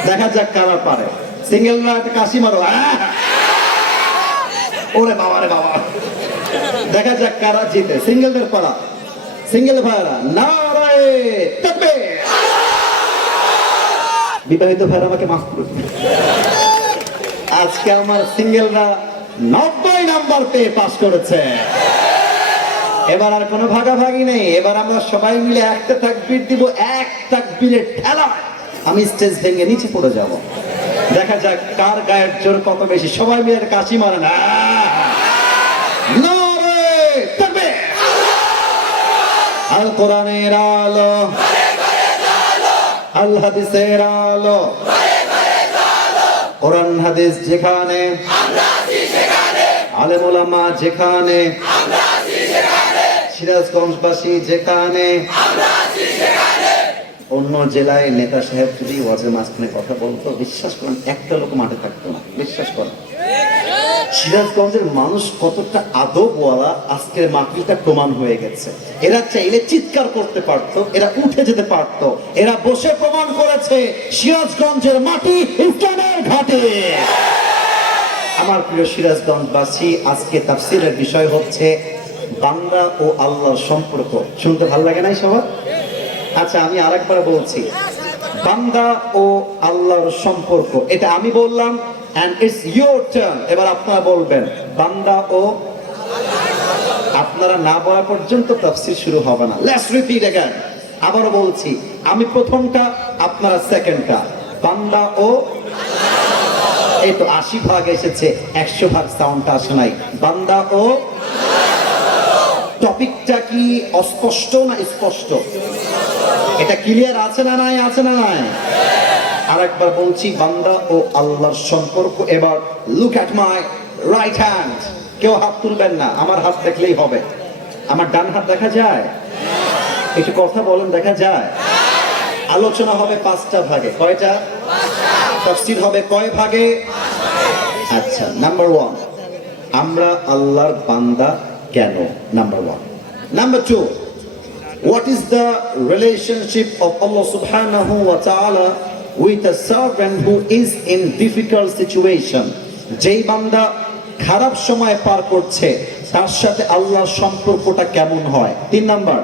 দেখা যাক কারা পারে। সিঙ্গেলরা একটা কাশি মারো, ওরে বাবা রে বাবা। দেখা যাক কারা জিতে। সিঙ্গেলদের পালা, সিঙ্গেল ভাইরা নারে তাকবীর। বিবাহিত ভাইরা আমাকে মাফ করুন, আজকে আমার সিঙ্গেলরা 90 নাম্বার পেয়ে পাস করেছে। এবার আর কোনো ভাগাভাগি নেই, এবার আমরা সবাই মিলে একটা তাকবীর দিব। এক তাকবীরের ঠেলা আমি স্টেজ ভেঙে নিচে পড়ে যাব। দেখা যাক কার গায়ের জোর কত বেশি। সবাই মিলে কাশি মারে না, নারে তাকবীর। আল কোরআনের আলো, আল হাদিসের আলো, কোরআন হাদিস যেখানে, আলেম ওলামা যেখানে, সিরাজগঞ্জবাসী যেখানে, অন্য জেলায় নেতা সাহেব যদি ওয়াজের মাঝখানে কথা বলতো, বিশ্বাস করেন একটা লোক মাঠে থাকতো না। বিশ্বাস করেন সিরাজগঞ্জের মানুষ কতটা আদবওয়ালা আজকের মাহফিলটা প্রমাণ হয়ে গেছে। এরা চাইলে চিৎকার করতে পারতো, এরা উঠে যেতে পারতো, এরা বসে প্রমাণ করেছে সিরাজগঞ্জের মাটি ইসলামের ঘাটে। আমার প্রিয় সিরাজগঞ্জবাসী, আজকে তাফসীরের বিষয় হচ্ছে বান্দা ও আল্লাহর সম্পর্ক। শুনতে ভালো লাগে নাই সবার? আচ্ছা, আমি আরেকবার বলছি, বান্দা ও আল্লাহর সম্পর্ক, এটা আমি বললাম and it's your turn, এবার আপনারা বলবেন বান্দা ও। আপনারা না বলা পর্যন্ত তাফসীর শুরু হবে না। Let's repeat again. আবারও বলছি, আমি প্রথমটা, আপনারা সেকেন্ডটা। বান্দা ও, এই তো 80 ভাগ এসেছে, 100 ভাগ সাউন্ডটা আসে নাই। বান্দা ও, টপিকটা কি অস্পষ্ট না স্পষ্ট? এটা ক্লিয়ার আছে না নাই? আছে না নাই? আরেকবার বলছি, বান্দা ও আল্লাহর সম্পর্ক। এবার look at my right hand. কেউ হাত তুলবেন না, আমার হাত দেখলেই হবে। আমার ডান হাত দেখা যায়? একটু কথা বলেন, দেখা যায়? আলোচনা হবে 5টা ভাগে। কয়টা? তাফসীর হবে কয় ভাগে? আচ্ছা, নাম্বার 1, আমরা আল্লাহর বান্দা কেন? Number 1। Number 2, what is the relationship of Allah subhanahu wa ta'ala with a servant who is in difficult situation? যেই বান্দা খারাপ সময় পার করছে, তার সাথে আল্লাহর সম্পর্কটা কেমন হয়? 3 নাম্বার,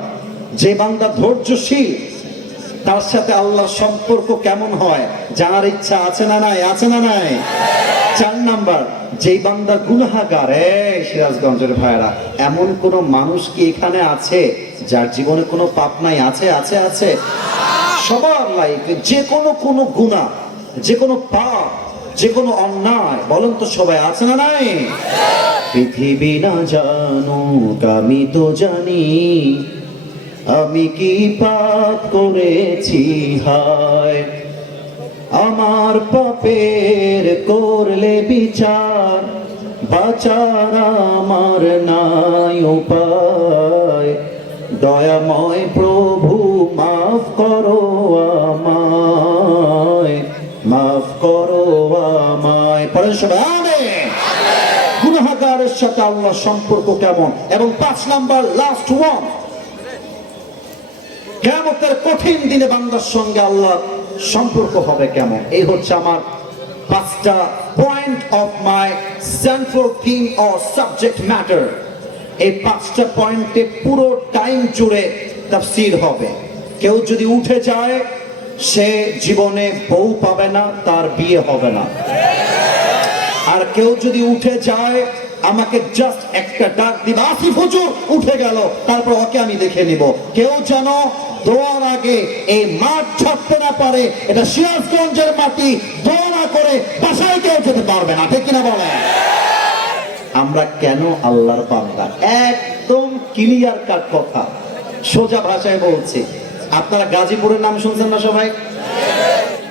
যে বান্দা ধৈর্যশীল, তার সাথে আল্লাহর সম্পর্ক কেমন হয়? জানার ইচ্ছা আছে না নাই? আছে না নাই? 4 নাম্বার, যেই বান্দা গুনাহগার। এই সিরাজগঞ্জের ভাইরা, এমন কোন মানুষ কি এখানে আছে যার জীবনে কোনো পাপ নাই? আছে, আছে, আছে। সবার লাইফে যে কোনো গুনাহ, যে কোনো পাপ, যে কোনো অন্যায়, বলেন তো সবাই আছে না নাই? পৃথিবী না জানুক, আমি তো জানি আমি কি পাপ করেছি। হায়, আমার পাপের করলে বিচার, বাঁচার আমার নাই উপায়। দয়াময় প্রভু মাফ করো আমায়, মাফ করো আমায়। পড়েন সবাই আমিন। গুনাহগারের সাথে আল্লাহর সম্পর্ক কেমন? এবং 5 নাম্বার, লাস্ট ওয়ান, কিয়ামতের কঠিন দিনে বান্দার সঙ্গে আল্লাহর সম্পর্ক হবে কেমন? এই হচ্ছে আমার 5টা point of my central theme or subject matter. এই 5টা পয়েন্টে পুরো টাইম জুড়ে তাফসীর হবে। কেউ যদি উঠে যায়, সে জীবনে বউ পাবে না, তার বিয়ে হবে না। আর কেউ যদি উঠে যায়, আমাকে জাস্ট একটা ডাক দিবা, আসিফ হুজুর উঠে গেল, তারপর ওকে আমি দেখে নিব। কেউ যেন দোয়ার আগে এই মাঠ ছাড়তে না পারে। এটা সিরাজগঞ্জের মাটি, দোয়া না করে বাসায় কেউ যেতে পারবে না। ঠিক কিনা বলে? আমরা কেন আল্লাহর বান্দা? একদম ক্লিয়ার কাট কথা, সোজা ভাষায় বলছি। আপনারা গাজীপুরের নাম শুনছেন না সবাই?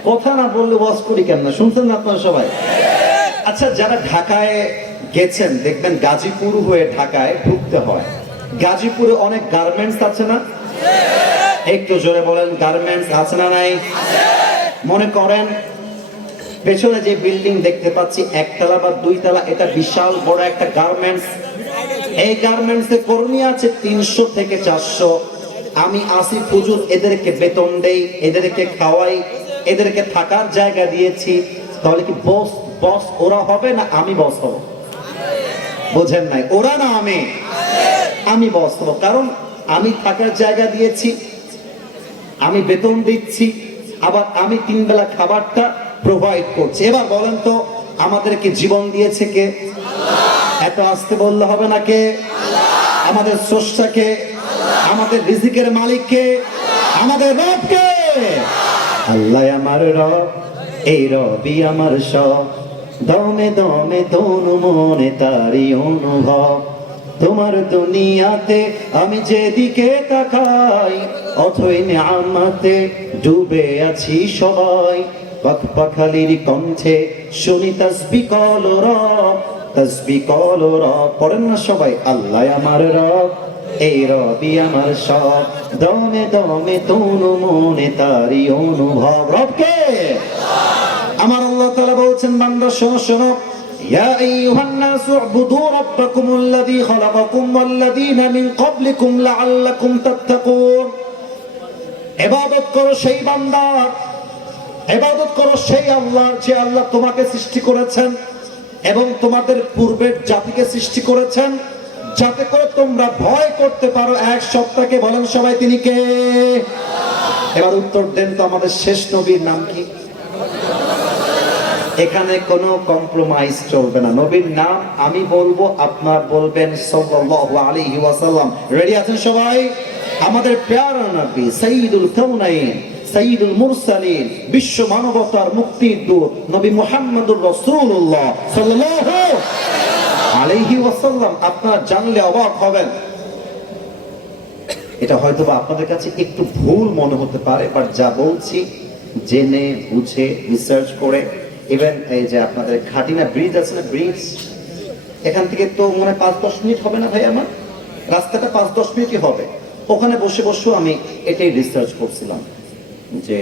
কথা না বললে ওয়াজ করি কেন না? শুনছেন না আপনারা সবাই? আচ্ছা, যারা ঢাকায় গেছেন দেখবেন গাজীপুর হয়ে ঢাকায় ঢুকতে হয়। গাজীপুরে অনেক গার্মেন্টস আছে না? একটু জোরে বলেন, গার্মেন্টস আছে না নাই? মনে করেন পেছনে যে বিল্ডিং দেখতে পাচ্ছি, 1 তলা বা 2 তলা, এটা বিশাল বড় একটা গার্মেন্টস। এই গার্মেন্টসে কর্মী আছে 300 থেকে 400। আমি আসিফ হুজুর এদেরকে বেতন দেই, এদেরকে খাওয়াই, এদেরকে থাকার জায়গা দিয়েছি। তাহলে কি বস বস ওরা হবে না আমি বস হব? বোঝেন নাই? ওরা না আমি, আমি বস হব। কারণ আমি থাকার জায়গা দিয়েছি, আমি বেতন দিচ্ছি, আবার আমি 3 বেলা খাবারটা প্রোভাইড করছি। এবার বলেন তো, আমাদেরকে জীবন দিয়েছে কে? এত আসতে বললে হবে না? কে? আমাদের স্রষ্টা কে? আমাদের রিজিকের মালিক কে? আমাদের রব কে? আল্লাহ আমার রব, এই রবই আমার সব। দমে দমে তনু মনে তারি অনুভব। তোমার দুনিয়াতে আমি যেদিকে তাকাই, অথই নিয়ামতে ডুবে আছি সবাই। পাখালির কণ্ঠে শুনি তাসবিহ কলো রব, তাসবিহ কলো রব। পড়েন না সবাই? আল্লাহ আমার রব, এই রবি আমার সব, দমে দমে তনু মনে তারি অনুভব। রবকে আমার আল্লাহ তাআলা বলছেন, বান্দা শোনো শোনো, ইয়া আইয়ুহান নাসু উবুদু রাব্বাকুমুল্লাযী খালাকাকুম ওয়াল্লাযীনা মিন ক্বাবলিকুম লাআল্লাকুম তাত্তাকুন। ইবাদত করো সেই বান্দার, ইবাদত করো সেই আল্লাহর, যে আল্লাহ তোমাকে সৃষ্টি করেছেন এবং তোমাদের পূর্বের জাতিকে সৃষ্টি করেছেন, যাতে করে তোমরা ভয় করতে পারো এক সত্তাকে। বলেন সবাই, তিনি কে? এবার উত্তর দেন তো, আমাদের শেষ নবীর নাম কি? এখানে কোনো কম্প্রোমাইজ চলবে না। নবীর নাম আমি বলবো, আপনার বলবেন সাল্লাল্লাহু আলাইহি ওয়াসাল্লাম। রেডি আছেন সবাই? আমাদের প্যারা নবী সাইয়্যিদুল কাউনাইন, সাইয়্যিদুল মুরসালিন, বিশ্ব মানবতার মুক্তির দূত নবী মুহাম্মদুর রাসূলুল্লাহ সাল্লাল্লাহু আলাইহি ওয়াসাল্লাম। আপনারা জানলে অবাক হবেন। এটা হয়তো বা আপনাদের কাছে একটু ভুল মনে হতে পারে, বাট যা বলছি জেনে বুঝে রিসার্চ করে, ইভেন এই যে আপনাদের খাটিনা ব্রিজ আছে না, ব্রিজ, এখান থেকে তো মনে 5-10 মিনিট হবে না ভাই, আমার রাস্তাটা 5-10 মিনিটই হবে। ওখানে বসে বসে আমি এটাই রিসার্চ করছিলাম যে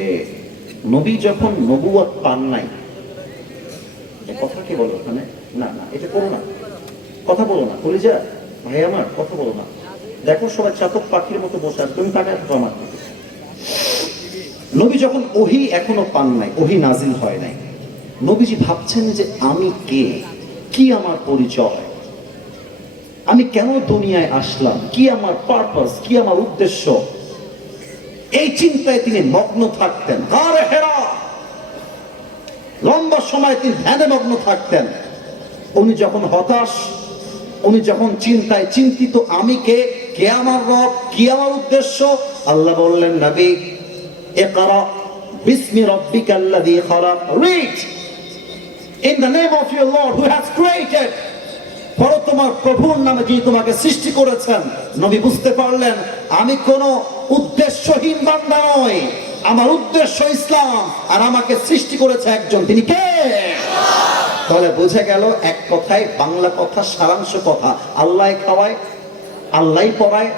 নবী যখন নবুয়ত পান নাই, কথা কি বলো ওখানে, না না এটা করো না, কথা বলো না, বলি যা ভাই আমার, কথা বলো না। দেখো সবাই চাতক পাখির মতো বসে আছে, তুমি তাকায় থাকো আমার দিকে। নবী যখন ওহী এখনো পান নাই, ওহী নাজিল হয় নাই, নবীজি ভাবছেন যে আমি কে, কি আমার পরিচয়, আমি কেন দুনিয়ায় আসলাম, কি আমার পারপাস, কি আমার উদ্দেশ্য, এই চিন্তায় তিনি মগ্ন থাকতেন। গারে হেরা লম্বা সময় তিনি ধ্যানে মগ্ন থাকতেন। উনি যখন হতাশ, উনি যখন চিন্তায় চিন্তিত, আমি কে, কে আমার রব, কি আমার উদ্দেশ্য, আল্লাহ বললেন, নবী ইকরা বিসমি রাব্বিকাল্লাযী খালাক, read in the name of your Lord who has created। পড়ো তোমার প্রভুর নামে, যিনি তোমাকে সৃষ্টি করেছেন। নবী বুঝতে পারলেন আমি কোন উদ্দেশ্যহীন বান্দা নই, আমার উদ্দেশ্য ইসলাম, আর আমাকে সৃষ্টি করেছে একজন, তিনি কে? তাহলে বুঝে গেল এক কথায়, বাংলা কথা, সারাংশ কথা, আল্লাহ খাওয়ায়, আল্লাহ পড়ায়,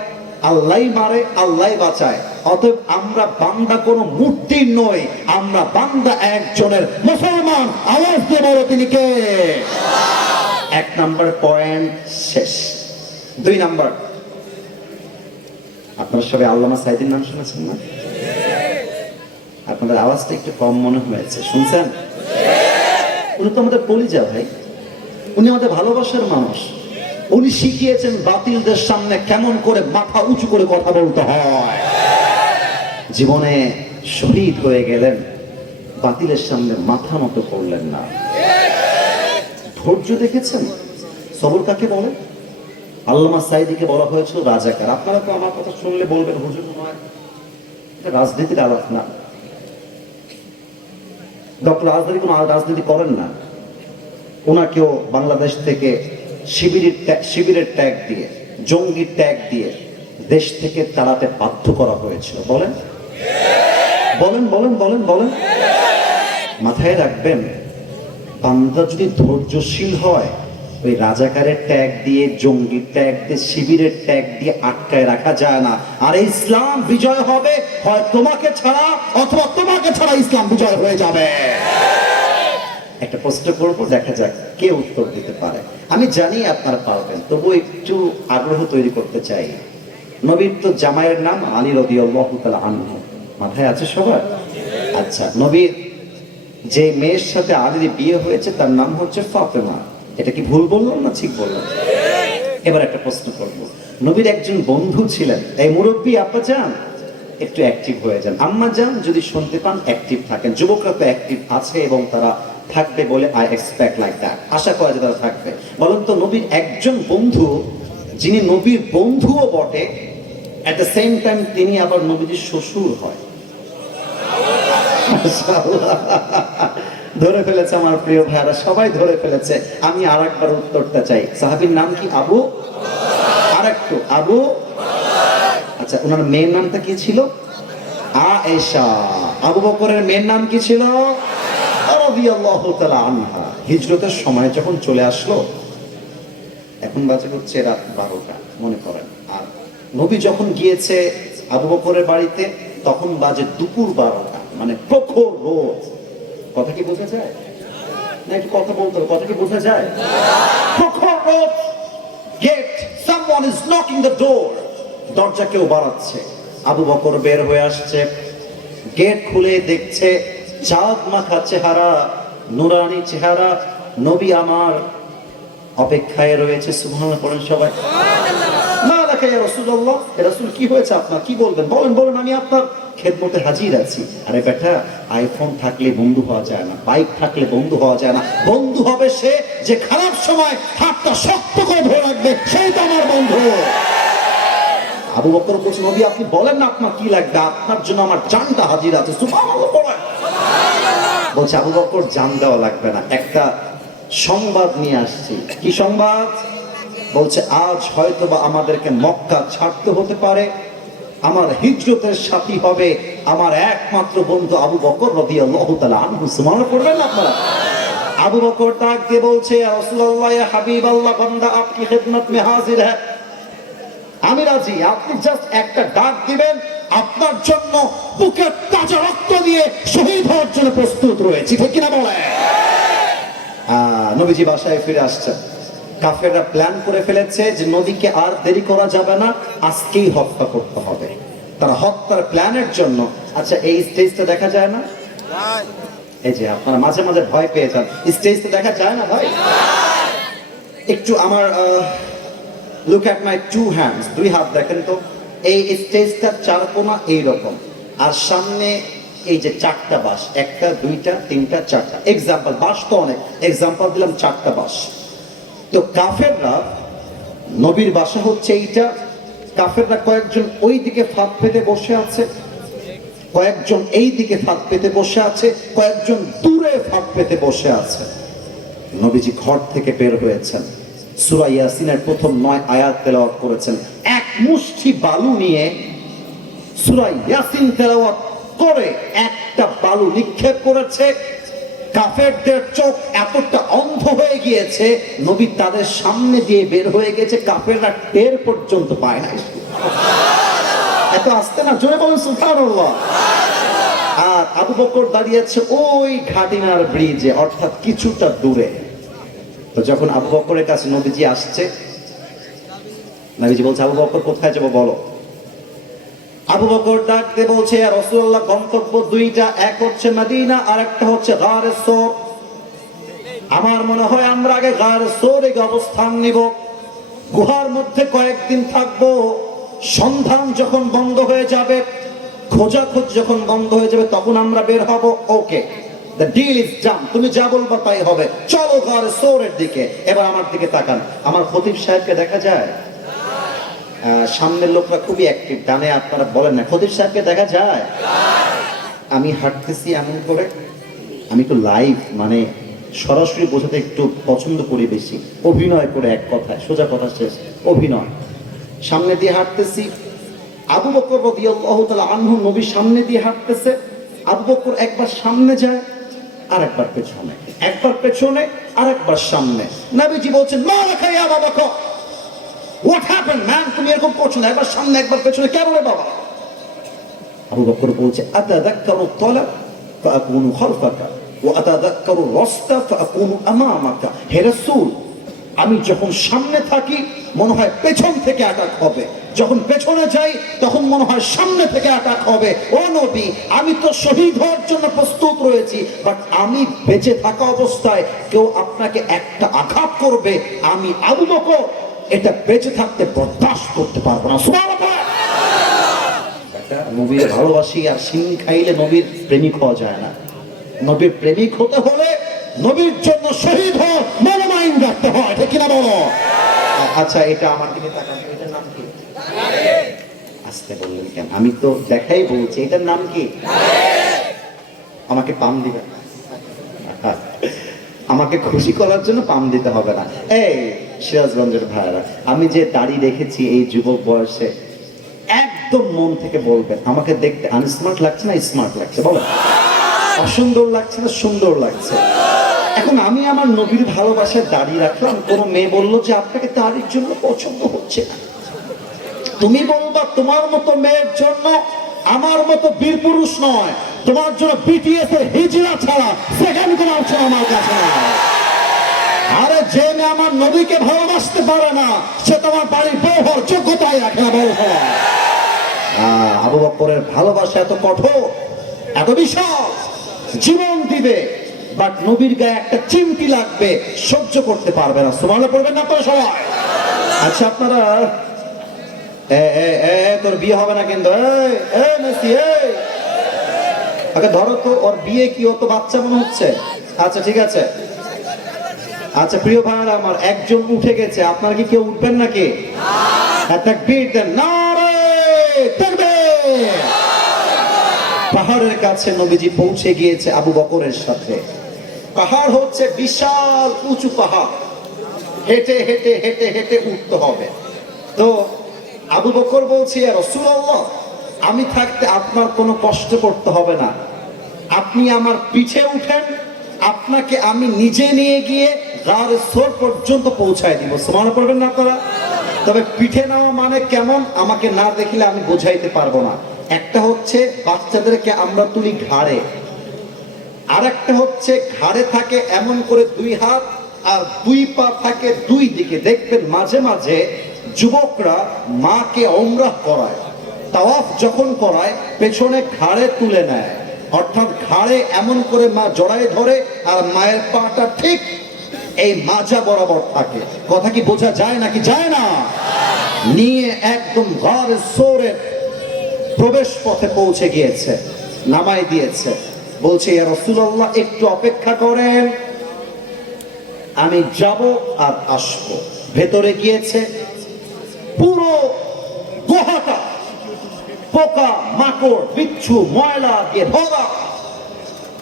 আল্লাহ মারে, আল্লাহ বাঁচায়। অতএব আমরা বান্দা কোনো মূর্তির নই, আমরা বান্দা একজনের, মুসলমান। আওয়াজ দিয়ে বলো, তিনি কে? এক নাম্বার পয়েন্ট শেষ। 2 নাম্বার, আপনারা সবাই আল্লামা সাইদির নাম শুনেছেন না? আপনাদের আওয়াজটা একটু কম মনে হয়েছে, শুনছেন? উনি তো আমাদের কলিজা ভাই, উনি আমাদের ভালোবাসার মানুষ। উনি শিখিয়েছেন বাতিলদের সামনে কেমন করে মাথা উঁচু করে কথা বলতে হয়। জীবনে শহীদ হয়ে গেলেন, বাতিলের সামনে মাথা নত করলেন না। ধৈর্য দেখেছেন? সবর কাকে বলে? আল্লামা সাইদিকে বলা হয়েছিল রাজাকার। আপনারা তো আমার কথা শুনলে বলবেন, হুজুর নয়, এটা রাজনীতির আলাপ না। ডক্টর আজহারি কোনো রাজনীতি করেন না। ওনাকেও বাংলাদেশ থেকে শিবিরের ট্যাগ দিয়ে, জঙ্গির ট্যাগ দিয়ে দেশ থেকে তাড়াতে বাধ্য করা হয়েছিল। বলেন বলেন বলেন বলেন বলেন। মাথায় রাখবেন, বান্দা যদি ধৈর্যশীল হয়, ওই রাজাকারের ট্যাগ দিয়ে, জঙ্গির ট্যাগ দিয়ে, শিবিরের ট্যাগ দিয়ে আটকায় রাখা যায় না। আর ইসলাম বিজয় হবে হয় তোমাকে ছাড়া, অথবা তোমাকে ছাড়া ইসলাম বিজয় হয়ে যাবে। একটা প্রশ্ন করবো, দেখা যাক কে উত্তর দিতে পারে। আমি জানি আপনারা পারবেন, তবু একটু আগ্রহ তৈরি করতে চাই। নবীর তো জামাইয়ের নাম আলী রাদিয়াল্লাহু তাআলা আনহু, মাথায় আছে সবার? আচ্ছা, নবীর যে মেয়ের সাথে আলীর বিয়ে হয়েছে তার নাম হচ্ছে ফাতেমা। এটা কি ভুল বললাম না ঠিক বললাম? এবার একটা প্রশ্ন করবো, নবীর একজন বন্ধু ছিলেন, এই মুরব্বী আপা যান একটু অ্যাক্টিভ হয়ে যান, আম্মা যান যদি শুনতে পান অ্যাক্টিভ থাকেন। যুবকরা তো অ্যাক্টিভ আছে এবং তারা থাকবে বলে আই এক্সপেক্ট লাইক দ্যাট, আশা করা যায় তারা থাকবে। বলেন তো, নবীর একজন বন্ধু, যিনি নবীর বন্ধুও বটে, এট দ্য সেম টাইম তিনি আবার নবীজির শ্বশুর হয়। ধরে ফেলেছে আমার প্রিয় ভাইরা, সবাই ধরে ফেলেছে। আমি আর একবার উত্তরটা চাই। সাহাবীর নাম কি? আবু, আর একটু আবু। আচ্ছা, ওনার মেয়ের নামটা কি ছিল? আয়েশা। আবু বকরের মেয়ের নাম কি ছিল? রাদিয়াল্লাহু তাআলা আনহা। হিজরতের সময় যখন চলে আসলো, এখন বাজে হচ্ছে রাত 12টা মনে করেন, আর নবী যখন গিয়েছে আবু বকরের বাড়িতে, তখন বাজে দুপুর 12টা, মানে প্রখর রোদ। কথা কি বোঝা যায় না? একটু কথা বলতে হবে, কথা কি বোঝা যায়? প্রখর রোদ, gate, someone is knocking the door, দরজা কেউ বাড়াচ্ছে। আবু বকর বের হয়ে আসছে, গেট খুলে দেখছে চাঁদ মাখা চেহারা, নুরানি চেহারা, নবী আমার অপেক্ষায় রয়েছে। সুবহানাল্লাহ পড়েন সবাই। মা লাকা ইয়া রাসূলুল্লাহ, হে রাসূল কি হয়েছে আপনার, কি বলবেন? বলেন বলেন, আমি আপনার খেদমতে হাজির আছি। আরে বেটা, আইফোন থাকলে বন্ধু হওয়া যায় না, বাইক থাকলে বন্ধু হওয়া যায় না। বন্ধু হবে সে যে খারাপ সময় হাতটা শক্ত করে ধরে রাখবে, সেই তো আমার বন্ধু। আবু বকর বলছে, নবী আপনি বলেন না আপনার কি লাগবে, আপনার জন্য আমার জানটা হাজির আছে। সুবহানাল্লাহ পড়েন। বলছে আবু বকর জান দেওয়া লাগবে না, একটা সংবাদ নিয়ে আসছি। কি সংবাদ? বলছে আজ হয়তোবা আমাদেরকে মক্কা ছাড়তে হতে পারে, আমার হিজরতের সাথী হবে আমার একমাত্র বন্ধু আবু বকর রাদিয়াল্লাহু তাআলা আনহু। সুবহানাল্লাহ পড়বেন না আপনারা? আবু বকর ডাক দিয়ে বলছে, ইয়া রাসূলুল্লাহ, ইয়া হাবিবাল্লাহ, বান্দা আপকি খিদমত মে হাজির হ্যায়, আমি রাজি। আপনি জাস্ট একটা ডাক দিবেন, আপনার জন্য বুকের তাজা রক্ত দিয়ে শহীদ হওয়ার জন্য প্রস্তুত রয়েছি। ঠিক কিনা বলে? নবীজি বাসায় ফিরে আসছেন। কাফেররা প্ল্যান করে ফেলেছে যে নবীকে আর দেরি করা যাবে না, আজকেই হত্যা করতে হবে। তারা হত্যার প্ল্যানের জন্য, আচ্ছা এই স্টেজটা দেখা যায় না? এই যে আপনারা মাঝে মাঝে ভয় পেয়ে যান, স্টেজটা দেখা যায় না ভাই? একটু আমার look at my two hands, দুই হাত দেখেন তো। এই স্টেজটার চার কোণা এইরকম, আর সামনে এই যে চারটা বাঁশ, একটা দুইটা তিনটা চারটা, এক্সাম্পল, বাঁশ তো অনেক, এক্সাম্পল দিলাম চারটা বাঁশ। তো কাফেররা, নবীর বাসা হচ্ছে এইটা, কাফেররা কয়েকজন ওই দিকে ফাঁদ পেতে বসে আছে, কয়েকজন এই দিকে ফাঁদ পেতে বসে আছে, কয়েকজন দূরে ফাঁদ পেতে বসে আছে। নবীজি ঘর থেকে বের হয়েছেন, সূরা ইয়াসিনের প্রথম 9 আয়াত তেলাওয়াত করেছেন। এক মুষ্টি বালু নিয়ে সূরা ইয়াসিন তেলাওয়াত করে একটা বালু নিক্ষেপ করেছে। কাফেরদের চোখ এতটা অন্ধ হয়ে গিয়েছে, নবী তাদের সামনে দিয়ে বের হয়ে গেছে, কাফেররা টের পর্যন্ত পায় না। এত আসতে না, জোরে বলুন সুবহানাল্লাহ। আর আবু বকর দাঁড়িয়েছে ওই ঘাটিনার ব্রিজে, অর্থাৎ কিছুটা দূরে। তো যখন আবু বকরের কাছে নবীজি আসছে, নবীজি বলছে, আবু বকর কোথায় যাবো বলো? আবু বকর ডাক দিয়ে বলছে, ইয়া রাসূলুল্লাহ গন্তব্য দুইটা, এক হচ্ছে মদিনা আর একটা হচ্ছে গারে সৌর। আমার মনে হয় আমরা আগে গারে সৌরে অবস্থান নিব, গুহার মধ্যে কয়েকদিন থাকবো। সন্ধান যখন বন্ধ হয়ে যাবে, খোঁজাখোঁজ যখন বন্ধ হয়ে যাবে, তখন আমরা বের হব। ওকে, দ্য ডিল ইজ ডান, তুমি যা বলবা তাই হবে, চলো গারে সৌরের দিকে। এবার আমার দিকে তাকান, আমার খতিব সাহেবকে দেখা যায়? সামনের লোকরা খুবই অ্যাক্টিভ, ডানে আপনারা বলেন না, খতিব সাহেবকে দেখা যায়? আমি হাঁটতেছি এমন করে, আমি একটু লাইভ মানে সরাসরি বোঝাতে একটু পছন্দ করি বেশি, অভিনয় করে, এক কথায় সোজা কথা শেষ, অভিনয়। সামনে দিয়ে হাঁটতেছি, আবু বকর রাদিয়াল্লাহু তাআলা আনহু নবীর সামনে দিয়ে হাঁটতেছে। আবু বকর একবার সামনে যায় আর একবার পেছনে, একবার পেছনে আর একবার সামনে। নবীজি বলছেন, মা লাকা ইয়া Abu Bakr, what happened man, তুমি এরকম করছো না, একবার সামনে একবার পেছনে, কেন রে বাবা? আবু বকর বলছে, আতাযাক্কারু তালাব ফাআকুনু খালফাকা ওয়া আতাযাক্কারু রাসতা ফাআকুনু আমামাকা। হে রাসূল, আমি যখন সামনে থাকি মনে হয় পেছন থেকে অ্যাটাক হবে, যখন পেছনে যাই তখন মনে হয় সামনে থেকে অ্যাটাক হবে। ও নবী, আমি তো শহীদ হওয়ার জন্য প্রস্তুত রয়েছি, বাট আমি বেঁচে থাকা অবস্থায় কেউ আপনাকে একটা আঘাত করবে, আমি আবু বকর এটা বেঁচে থাকতে বরদাস্ত করতে পারবো না। সুবহানাল্লাহ। নবীর ভালোবাসি আর শিং খাইলে নবীর প্রেমিক হওয়া যায় না। নবীর প্রেমিক হতে হলে নবীর জন্য শহীদ হওয়ার মনোমাইন রাখতে হয়, ঠিক কিনা বলো? আচ্ছা, এটা আমার দিকে তাকান, এটার নাম কি? আস্তে বললেন কেন? আমি তো দেখাই বলছি, এটার নাম কি? আমাকে পাম দিবেন? আমাকে খুশি করার জন্য পাম দিতে হবে না। এই সিরাজগঞ্জের ভাইরা, আমি যে দাড়ি রেখেছি এই যুবক বয়সে, একদম মন থেকে বলবেন, আমাকে দেখতে আনস্মার্ট লাগছে না স্মার্ট লাগছে? বলেন, অসুন্দর লাগছে না সুন্দর লাগছে? এখন আমি আমার নবীর ভালোবাসায় দাঁড়িয়ে রাখলাম, কোন মেয়ে বললো যে আপনাকে দাড়ির জন্য পছন্দ হচ্ছে না, তুমি বলবা তোমার মতো মেয়ের জন্য আমার মতো বীর পুরুষ নয়, তোমার জন্য বিটিএস এর হিজরা ছাড়া সেকেন্ড কোন অপশন আমার কাছে নাই। আরে যে মেয়ে আমার নবীকে ভালোবাসতে পারে না সে তোমার বাড়ির বউ হওয়ার যোগ্যতাই রাখে না। বউ হওয়া আবু বকরের ভালোবাসা এত কঠোর, এত বিশাল, জীবন দিবে, বাট নবীর গায়ে একটা চিমটি লাগবে, সহ্য করতে পারবে না। সুবহানাল্লাহ পড়বেন না আপনারা সবাই? আচ্ছা আপনারা তোর বিয়ে হবে না কিন্তু, আগে ধরো তো ওর বিয়ে কি, ও তো বাচ্চা মনে হচ্ছে। আচ্ছা ঠিক আছে, আচ্ছা প্রিয় ভাইরা আমার, একজন উঠে গেছে, আপনারা কি কেউ উঠবেন নাকি? তাকবীর দেন, নারে তাকবীর। পাহাড়ের কাছে নবীজি পৌঁছে গিয়েছে আবু বকরের সাথে। পাহাড় হচ্ছে বিশাল উঁচু পাহাড়, হেঁটে হেঁটে হেঁটে হেঁটে উঠতে হবে। তো আবু বকর বলছে, ইয়া রাসূলুল্লাহ, আমি থাকতে আপনার কোনো কষ্ট করতে হবে না, আপনি আমার পিঠে উঠেন, আপনাকে আমি নিজে নিয়ে গিয়ে গার সোর পর্যন্ত পৌঁছায় দিব। সুবহানাল্লাহ পড়বেন না আপনারা? তবে পিঠে নেওয়া মানে কেমন আমাকে না দেখলে আমি বোঝাইতে পারবো না। একটা হচ্ছে বাচ্চাদেরকে আমরা তুলি ঘাড়ে, আর একটা হচ্ছে ঘাড়ে থাকে এমন করে দুই হাত, আর দুই পা থাকে দুই দিকে। দেখবেন মাঝে মাঝে যুবকরা মাকে ওমরাহ করায়, তাওয়াফ যখন করায় পেছনে ঘাড়ে তুলে নেয়, অর্থাৎ ঘাড়ে এমন করে মা জড়ায় ধরে, আর মায়ের পাটা ঠিক এই মাজা বরাবর থাকে। কথা কি বোঝা যায় নাকি যায় না? নিয়ে একদম গার সোরের প্রবেশ পথে পৌঁছে গিয়েছে, নামাই দিয়েছে। বলছে, ইয়া রাসূলুল্লাহ একটু অপেক্ষা করেন, আমি যাব আর আসবো। ভেতরে গিয়েছে, পুরো গুহাটা পোকা মাকড় বিচ্ছু ময়লা দিয়ে ভরা।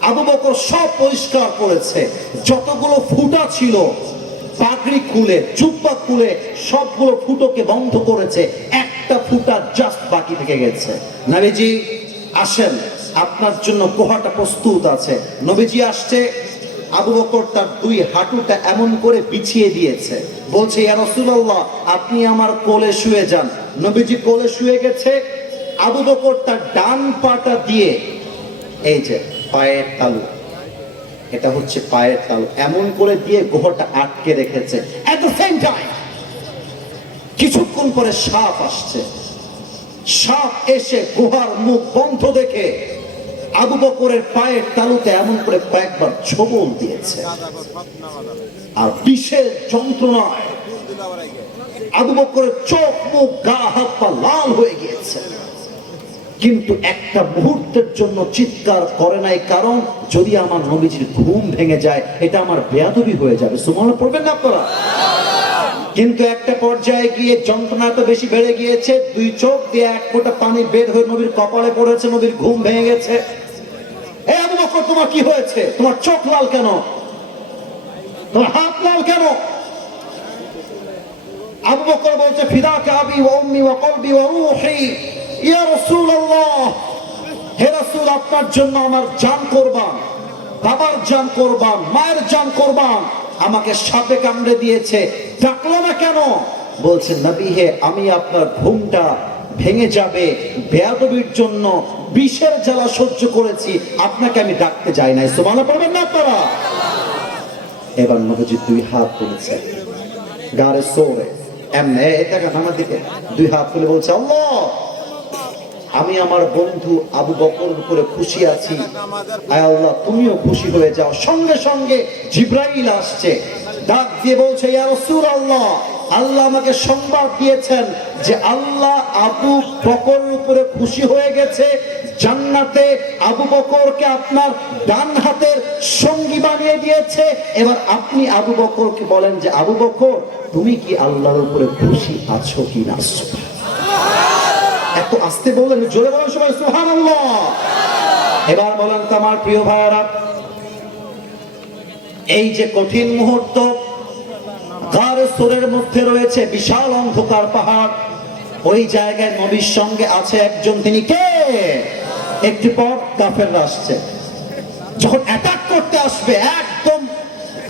আবু বকর সব পরিষ্কার করেছে, যতগুলো ফুটা ছিল পাগড়ি খুলে জুব্বা খুলে সবগুলো ফুটোকে বন্ধ করেছে, একটা ফুটা জাস্ট বাকি থেকে গেছে। নবীজি আসেন, আপনার জন্য গুহাটা প্রস্তুত আছে। নবীজি আসছে, আবু বকর তার দুই হাঁটুটা এমন করে বিছিয়ে দিয়েছে, বলছে, ইয়া রাসূলুল্লাহ আপনি আমার কোলে শুয়ে যান। নবীজি কোলে শুয়ে গেছে, আবু বকর তার ডান পাটা দিয়ে, এই যে পায়ের তালু, এটা হচ্ছে পায়ের তালু, এমন করে দিয়ে গুহাটা আটকে রেখেছে। এট দ্য সেম টাইম কিছুক্ষণ পরে সাপ আসছে। সাপ এসে গুহার মুখ বন্ধ দেখে আবু বকরের পায়ের তালুতে এমন করে কয়েকবার ছোবল দিয়েছে, আর বিষের যন্ত্রণায় আবু বকরের চোখ মুখ গা হাত পা লাল হয়ে গিয়েছে। কিন্তু একটা মুহূর্তের জন্য চিৎকার করে নাই, কারণ যদি আমার নবীজির ঘুম ভেঙে যায় এটা আমার বেয়াদবি হয়ে যাবে। সুবহানাল্লাহ পড়বেন না আপনারা? কিন্তু একটা পর্যায়ে গিয়ে যন্ত্রণা তো বেশি বেড়ে গিয়েছে, দুই চোখ দিয়ে এক ফোঁটা পানি বের হয়ে নবীর কপালে পড়েছে, নবীর ঘুম ভেঙে গেছে। এই আবু বকর তোমার কি হয়েছে? তোমার চোখ লাল কেন? তোমার হাত লাল কেন? আবু বকর বলছে, ফিদাকা আবি ওয়া উম্মি ওয়া কলবি ওয়া রূহি ইয়া রাসূলুল্লাহ, হে রাসূল আপনার জন্য আমার জান কুরবান, বাবার জান কুরবান, মায়ের জান কুরবান। আমাকে সাপে কামড়ে দিয়েছে, ডাকলো না কেন? বলছে, নবী হে আমি আপনার ঘুমটা ভেঙে যাবে বেয়াদবির জন্য বিষের জ্বালা সহ্য করেছি, আপনাকে আমি ডাকতে যাই নাই। সুবহানাল্লাহ পড়বেন না আপনারা? এবার নবীজি দুই হাত তুলেছে গারে সোরে, এমনি এটা আমার দিকে দুই হাত তুলে বলছে, আল্লাহ আমি আমার বন্ধু আবু বকরের উপরে খুশি আছি, আয় আল্লাহ তুমিও খুশি হয়ে যাও। সঙ্গে সঙ্গে জিবরাইল আসছে, ডাক দিয়ে বলছে, ইয়া রাসূলুল্লাহ আল্লাহ আমাকে সংবাদ দিয়েছেন যে আল্লাহ আবু বকরের উপরে খুশি হয়ে গেছে, জান্নাতে আবু বকরকে আপনার ডান হাতের সঙ্গী বানিয়ে দিয়েছে। এবার আপনি আবু বকরকে বলেন যে আবু বকর তুমি কি আল্লাহর উপরে খুশি আছো কিনা? এত আস্তে বললেন, জোরে বলেন সবাই সুবহানাল্লাহ। এবার বলেন তো আমার প্রিয় ভাইরা, এই যে কঠিন মুহূর্ত, গার সোরের মধ্যে রয়েছে বিশাল অন্ধকার পাহাড়, ওই জায়গায় নবীর সঙ্গে আছে একজন, তিনি কে? একটি পর কাফেররা আসছে, যখন অ্যাটাক করতে আসবে একদম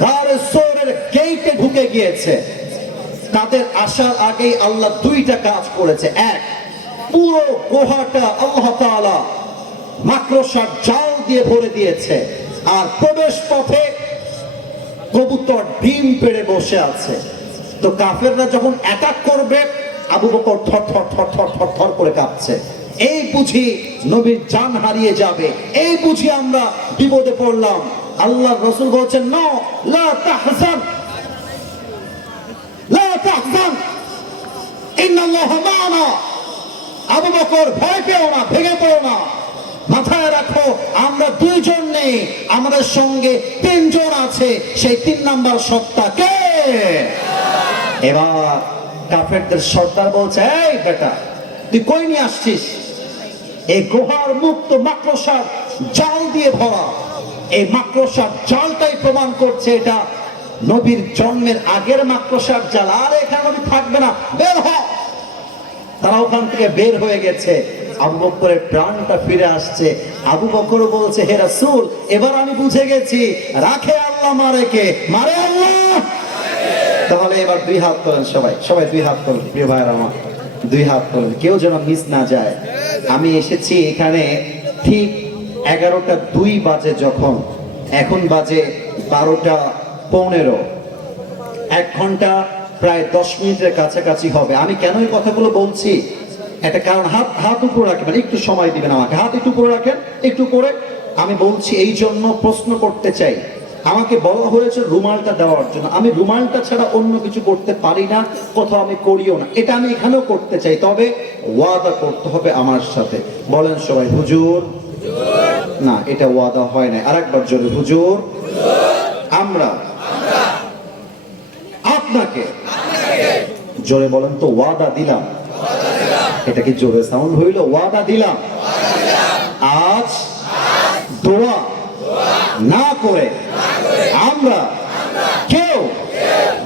গার সোরের গেটে ঢুকে গিয়েছে। তাদের আসার আগেই আল্লাহ দুইটা কাজ করেছে। এক, পুরো গুহাটা আল্লাহ তাআলা মাকড়সার জাল দিয়ে ভরে দিয়েছে, আর প্রবেশ পথে কবুতর ডিম পেড়ে বসে আছে। তো কাফেররা যখন অ্যাটাক করবে, আবু বকর থর থর থর থর থর থর করে কাঁপছে। এই বুঝি নবীর জান হারিয়ে যাবে, এই বুঝি আমরা বিপদে পড়লাম। আল্লাহর রাসূল বলছেন, না, লা তাহজান, লা তাহজান, ইন্নাল্লাহা মা'ানা। আবু বকর, ভয় পেও না, ভেঙে পড়ো না, মাথায় রাখো আমরা দুইজন নেই, আমাদের সঙ্গে তিনজন আছে। সেই 3 নাম্বার সত্তা কে? এবার কাফেরদের সর্দার বলছে, এই বেটা, তুই কই নিয়ে আসছিস? এই গুহার মুক্ত মাকড়সার জাল দিয়ে ভরা। এই মাকড়সার জালটাই প্রমাণ করছে এটা নবীর জন্মের আগের মাকড়সার জাল, আর এখানে নবী থাকবে না, বের হ। তারা ওখান থেকে বের হয়ে গেছে। আবু বকরের প্রাণটা ফিরে আসছে। আবু বকর বলছে, হে রাসূল, এবার আমি বুঝে গেছি, রাখে আল্লাহ, মারে কে? মারে আল্লাহ। তাহলে এবার 2 হাত তোলেন, সবাই সবাই 2 হাত তোলেন, প্রিয় ভাইরা আমার, 2 হাত তোলেন, কেউ যেন মিস না যায়। আমি এসেছি এখানে ঠিক 11:02 বাজে, যখন এখন বাজে 12:15, 1 ঘন্টা প্রায় 10 মিনিটের কাছাকাছি হবে। আমি কেন এই কথাগুলো বলছি? একটা কারণ, হাত উপরে রাখবেন, একটু সময় দিবেন আমাকে, হাত একটু উপরে রাখেন, একটু করে। আমি বলছি এই জন্য, প্রশ্ন করতে চাই। আমাকে বলা হয়েছে রুমালটা দেওয়ার জন্য, আমি রুমালটা ছাড়া অন্য কিছু করতে পারি না, কোথাও আমি করিও না। এটা আমি এখানেও করতে চাই, তবে ওয়াদা করতে হবে আমার সাথে। বলেন সবাই, হুজুর। না, এটা ওয়াদা হয় না, আরেকবার জোরে, হুজুর। আমরা আপনাকে, জোরে বলেন তো, ওয়াদা দিলাম। এটা কি জোরে সাউন্ড হইল? ওয়াদা দিলাম আজ দোয়া না করে আমরা কেউ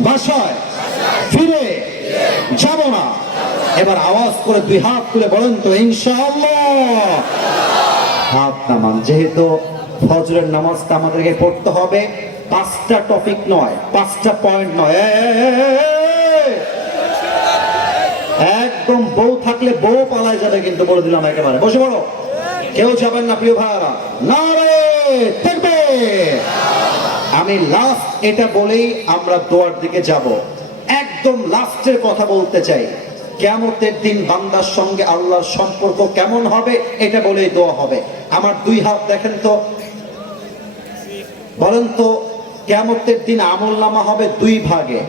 বাসায় ফিরে যাব না। এবার আওয়াজ করে 2 হাত তুলে বলেন তো, ইনশাআল্লাহ। হাত নামান। যেহেতু ফজরের নামাজটা আমাদেরকে পড়তে হবে, 5টা টপিক নয়, 5টা পয়েন্ট নয়। একদম বউ থাকলে বউ পালায় যাবে, কিন্তু বলে দিলাম একেবারে। বসে পড়ো, কেউ যাবেন না প্রিয় ভাইরা। নারে তাকবীর। আমি লাস্ট এটা বলেই আমরা দোয়ার দিকে যাব। একদম লাস্টের কথা বলতে চাই। কিয়ামতের দিন বান্দার সঙ্গে আল্লাহর সম্পর্ক কেমন হবে, এটা বলেই দোয়া হবে। আমার 2 হাত দেখেন তো, বলেন তো, কিয়ামতের দিন আমলনামা হবে 2 ভাগে।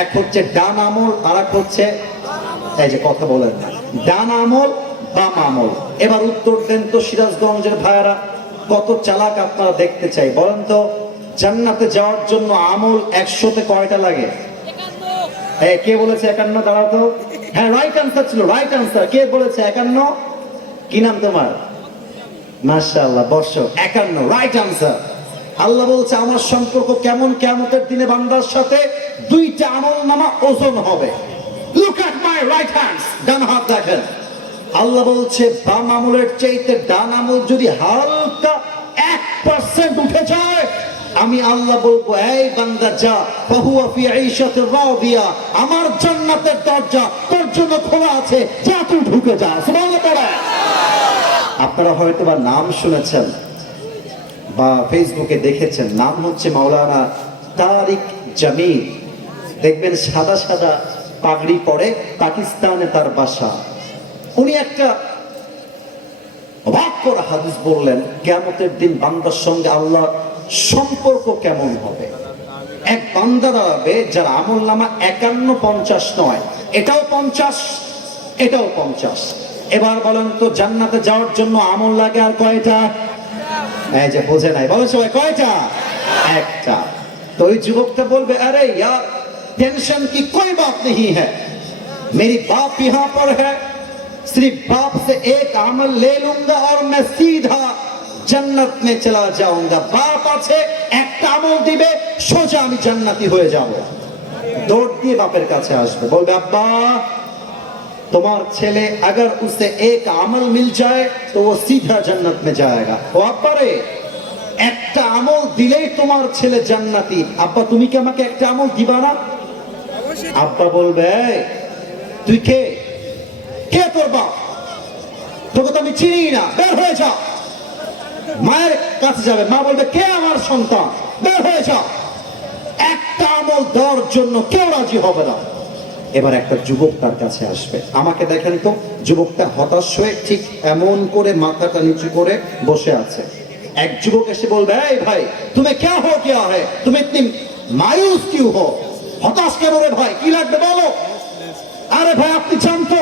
এক হচ্ছে ডান আমল, আর এক হচ্ছে, এই যে কথা বলেন না, ডান আমল, বাম আমল। এবার উত্তর দেন তো সিরাজগঞ্জের ভাইয়ারা, কত চালাক আপনারা দেখতে চাই। বলেন তো, জান্নাতে যাওয়ার জন্য আমল 100তে কয়টা লাগে? কে বলেছে 51? দাঁড়াও তো। হ্যাঁ, রাইট আনসার ছিল, রাইট আনসার। কে বলেছে 51? কি নাম তোমার? মাশাআল্লাহ, বসো। 51 রাইট আনসার। আল্লাহ বলছে আমার সম্পর্ক কেমন কিয়ামতের দিনে বান্দার সাথে? 2টা আমলনামা ওজন হবে। Look at my right hand, ডান হাত দেখেন। আল্লাহ বলছে বাম আমলের চাইতে ডান আমল যদি হালকা 1% উঠে যায়, আমি আল্লাহ বলবো, এই বান্দা যা, ফাহুয়া ফি আইশাতির রাদিয়া, আমার জান্নাতের দরজা তোর জন্য খোলা আছে, যা তুই ঢুকে যা। সুবহানাল্লাহ পড়ে। আপনারা হয়তো বা নাম শুনেছেন বা ফেসবুকে দেখেছেন, নাম হচ্ছে মাওলানা তারিক জামিল। দেখবেন সাদা সাদা পাগড়ি পরে, পাকিস্তানে তার বাসা। উনি একটা অবাক করা হাদিস বললেন, কিয়ামতের দিন বান্দার সঙ্গে আল্লাহ সম্পর্ক কেমন হবে। এক বান্দা দাঁড়াবে যার আমলনামা 51-50 নয়, এটাও 50, এটাও 50। এবার বলেন তো, জান্নাতে যাওয়ার জন্য আমল লাগে আর কয়টা? এই যে বোঝে নাই, বলেন সবাই, কয়টা? একটা। তো ওই যুবকটা বলবে, আরে ইয়ার टेंशन की कोई बात नहीं है, मेरी बाप यहाँ पर है, सिर्फ बाप से एक अमल ले लूंगा और मैं सीधा जन्नत में चला जाऊंगा। बाप আছে, একটা আমল দিবে, সোজা আমি জান্নাতি হয়ে যাব। দৌড় দিয়ে বাপের কাছে আসবে, বলবে, আব্বা তোমার ছেলে अगर उसे एक अमल मिल जाए तो वो सीधा जन्नत में जाएगा। ও আব্বা রে, একটা আমল দিলেই তোমার ছেলে জান্নাতি। আব্বা তুমি কি আমাকে একটা আমল দিবা না? আব্বা বলবে, "এই, তুই কে? কে তোর বাপ? তোকে তো আমি চিনি না, বের হয়ে যা।" মায়ের কাছে যাবে, মা বলবে, "কে আমার সন্তান? বের হয়ে যা।" একটা আমল দেওয়ার জন্য কেউ রাজি হবে না। এবার একটা যুবক তার কাছে আসবে, আমাকে দেখেন তো, যুবকটা হতাশ হয়ে ঠিক এমন করে মাথাটা নিচু করে বসে আছে। এক যুবক এসে বলবে, "এই ভাই, তুমি क्या हो क्या है? তুমি ইতনি মায়ুস क्यों हो? হতাশ কেন রে ভাই, কি লাগবে বলো?" "আরে ভাই, আপনি জানতো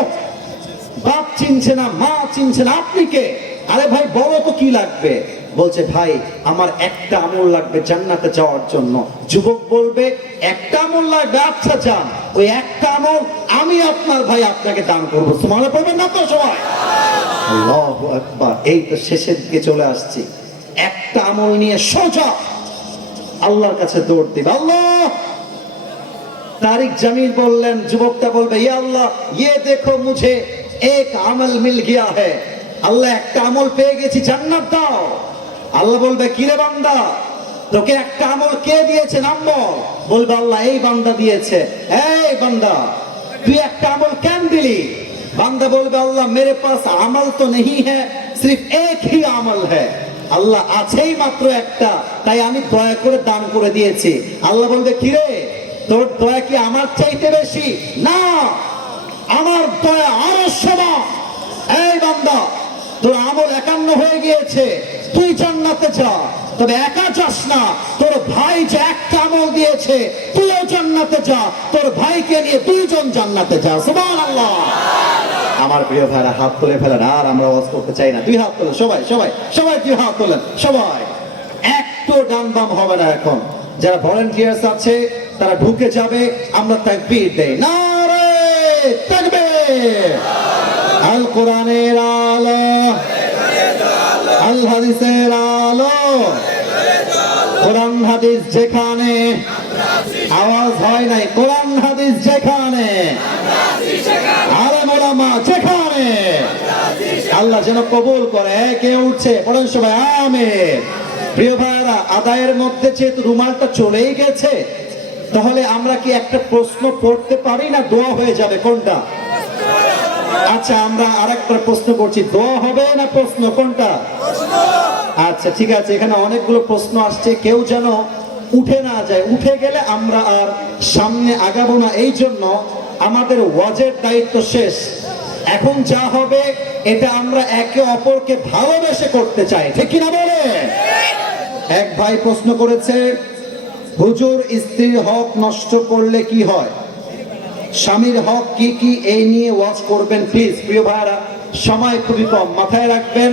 বাপ চিনছে না, মা চিনছে না, আপনি কে? আরে ভাই বলো তো কি লাগবে?" বলছে, "ভাই, আমার একটা আমল লাগবে জান্নাতে যাওয়ার জন্য।" যুবক বলবে, "একটা আমল লাগবে? আচ্ছা যান, ওই একটা আমল আমি আপনার ভাই আপনাকে দান করবো।" সুবহানাল্লাহ পড়বেন না তো সবাই? আল্লাহু আকবার। এই তো শেষের দিকে চলে আসছি। একটা আমল নিয়ে সোজা আল্লাহর কাছে দৌড় দিবে। আল্লাহ, তারিক জামিল বললেন, যুবকটা বলবে, "ইয়া আল্লাহ, ये देखो मुझे एक আমল মিল গিয়া है।" আল্লাহ, একটা আমল পেয়ে গেছি, জান্নাত দাও। আল্লাহ বলবে, "কিরে বান্দা, তোকে একটা আমল কে দিয়েছে, নাম বল।" বলবে, "আল্লাহ, এই বান্দা দিয়েছে।" "এই বান্দা, তুই একটা আমল কেন দিলি?" বান্দা বলবে, "আল্লাহ, मेरे पास আমল তো नहीं है, सिर्फ एक ही আমল है।" আল্লাহ, আছেই মাত্র একটা, তাই আমি দয়া করে দান করে দিয়েছি। আল্লাহ বলবে, "কিরে, তোর দয়া কি আমার চাইতে বেশি?" "না, আমার দয়া আরো সমান। এই বান্দা, তোর আমল 51 হয়ে গিয়েছে, তুই জান্নাতে যা। তবে একা যাস না, তোর ভাই যে একটা আমল দিয়েছে, তুইও জান্নাতে যা, তোর ভাইকে নিয়ে দুইজন জান্নাতে যা।" সুবহানাল্লাহ। আমার প্রিয় ভাইরা, হাত তুলে ফেলেন, আর আমরা ওয়াজ করতে চাই না। দুই হাত তোলেন, সবাই সবাই সবাই দুই হাত তোলেন, সবাই। একটু ডান বাম হবে না এখন। যারা ভলান্টিয়ার্স আছে তারা ঢুকে যাবে, আমরা তাকবীর দেই, নারে তাকবীর। আল কোরআনের আলো, আল হাদিসের আলো, কোরআন হাদিস যেখানে, আওয়াজ হয় নাই, কোরআন হাদিস যেখানে, আলেম ওলামা যেখানে, আল্লাহ যেন কবুল করে। কে উঠছে পড়েন সবাই, আমিন। প্রিয় ভাইরা, আদায়ের মধ্যে যেহেতু রুমালটা চলেই গেছে, তাহলে আমরা কি একটা প্রশ্ন পড়তে পারি না দোয়া হয়ে যাবে? কোনটা? আচ্ছা, আমরা আরেকটা প্রশ্ন করছি, দোয়া হবে না প্রশ্ন, কোনটা? আচ্ছা ঠিক আছে, এখানে অনেকগুলো প্রশ্ন আসছে, কেউ যেন উঠে না যায়। উঠে গেলে আমরা আর সামনে আগাবো না। এই জন্য আমাদের ওয়াজের দায়িত্ব শেষ। এখন যা হবে এটা আমরা একে অপরকে ভালোবেসে করতে চাই, ঠিক কিনা বলে? এক ভাই প্রশ্ন করেছে, হুজুর, স্ত্রীর হক নষ্ট করলে কি হয়? স্বামীর হক কি কি, এই নিয়ে ওয়াজ করবেন প্লিজ। প্রিয় ভাইরা, সময় খুবই কম, মাথায় রাখবেন,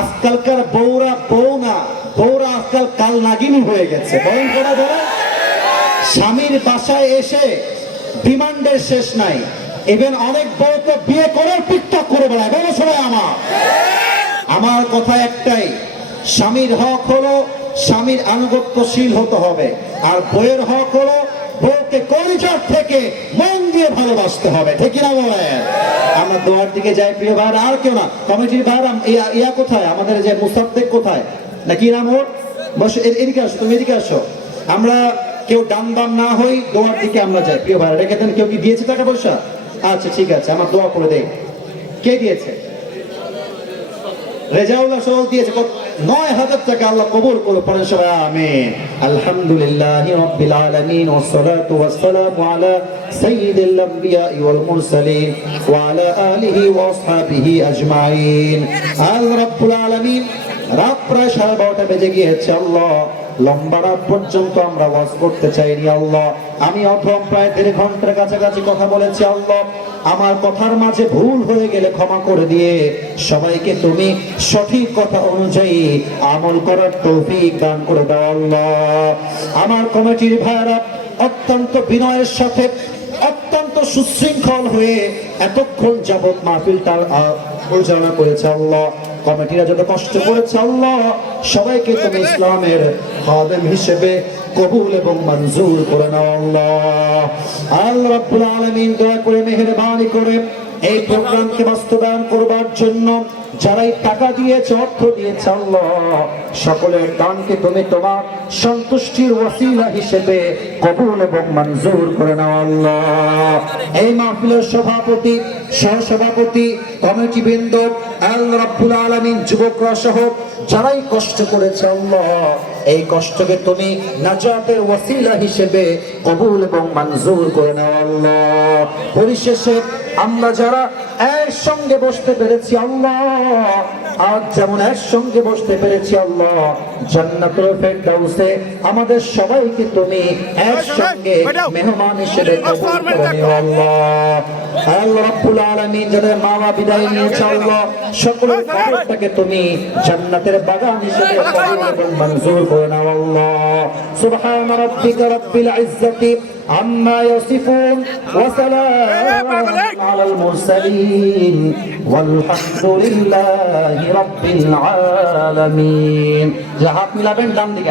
আজকালকার বউরা বউ না, বউরা আজকাল কাল নাগিনী হয়ে গেছে। বলেন করে বলেন, স্বামীর বাসায় এসে ডিমান্ডের শেষ নাই। ইভেন অনেক বউ তো বিয়ে করার টিকটক করে বেড়ায়। বলো সবাই আমার কথা একটাই, স্বামীর হক হলো স্বামীর আনুগত্যশীল হতে হবে, আর বউয়ের হক হলো বউকে কলিজার থেকে মন দিয়ে ভালোবাসতে হবে, ঠিক কিনা বলেন? আমরা দোয়ার দিকে যাই প্রিয় ভাইরা, আর কেউ না। কমিটির ভাইরা, ইয়া কোথায়, আমাদের যে মুসাদ্দেক কোথায়, না কি নাম ওর, বসে এদিকে আসো, তুমি এদিকে আসো। আমরা কেউ ডান বাম না হই, দোয়ার দিকে আমরা যাই। প্রিয় ভাইরা, রেখে দেন। কেউ কি দিয়েছে টাকা পয়সা? আচ্ছা ঠিক আছে, আমার দোয়া করে দেই। কে দিয়েছে? রেজাউল্লাহ সরল দিয়েছে ৯,০০০ টাকা। আল্লাহ কবুল করুন, পড়েন সবাই আমিন। আলহামদুলিল্লাহি রাব্বিল আলামিন, ওয়াসসালাতু ওয়াসসালামু আলা সাইয়্যিদিল আমবিয়াই ওয়াল মুরসালিন ওয়া আলা আলিহি ওয়া আসহাবিহি আজমাইন। আল্লাহ রাব্বুল আলামিন, রাত প্রায় 12:30 বেজে গিয়েছে। আল্লাহ, লম্বা রাত পর্যন্ত আমরা ওয়াজ করতে চাইনি। আল্লাহ, আমি অথম প্রায় 1.5 ঘন্টার কাছাকাছি কথা বলেছি। আল্লাহ, আমার কথার মাঝে ভুল হয়ে গেলে ক্ষমা করে দিয়ে সবাইকে তুমি সঠিক কথা অনুযায়ী আমল করার তৌফিক দান করে দাও। আল্লাহ, আমার কমিটির ভাইরা অত্যন্ত বিনয়ের সাথে, অত্যন্ত সুশৃঙ্খল হয়ে এতক্ষণ যাবৎ মাহফিলটা পরিচালনা করেছে। আল্লাহ, কমিটিরা যত কষ্ট করেছে, আল্লাহ সবাইকে তুমি ইসলামের খাদেম হিসেবে কবুল এবং মঞ্জুর করে নাও। আল্লাহ, আল্লাহ রাব্বুল আলামিন দয়া করে মেহেরবানি করে এই প্রোগ্রামকে বাস্তবায়ন করবার জন্য যারাই টাকা দিয়েছে, অর্থ দিয়েছে আল্লাহ, সকলের দানকে তুমি তোমার সন্তুষ্টির ওয়াসিলা হিসেবে কবুল এবং মঞ্জুর করে নাও আল্লাহ। এই মাহফিলের সভাপতি, সহসভাপতি, কমিটি বৃন্দ, আল্লাহ রাব্বুল আলামিন, যুবকরা সহ যারাই কষ্ট করেছে আল্লাহ, এই কষ্টকে তুমি নাজাতের ওয়াসিলা হিসেবে কবুল এবং মঞ্জুর করে নাও আল্লাহ। পরিশেষে আমরা যারা একসঙ্গে বসতে পেরেছি আল্লাহ, আজ যেমন একসঙ্গে বসতে পেরেছি আল্লাহ, জান্নাতুল ফেরদাউসে আমাদের সবাইকে তুমি একসঙ্গে মেহমান হিসেবে কবুল করে নিও আল্লাহ। আল্লাহ রাব্বুল আলামিন যাদের মা বাবা বিদায় নিয়েছে আল্লাহ, সকলের কবরটাকে তুমি জান্নাতের বাগান হিসেবে কবুল এবং মঞ্জুর করে নাও আল্লাহ। সুবহান রাব্বিকা রাব্বিল ইজ্জাতি عما يصفون وسلام على المرسلين والحمد لله رب العالمين। হাত মিলাবেন ডান দিকে।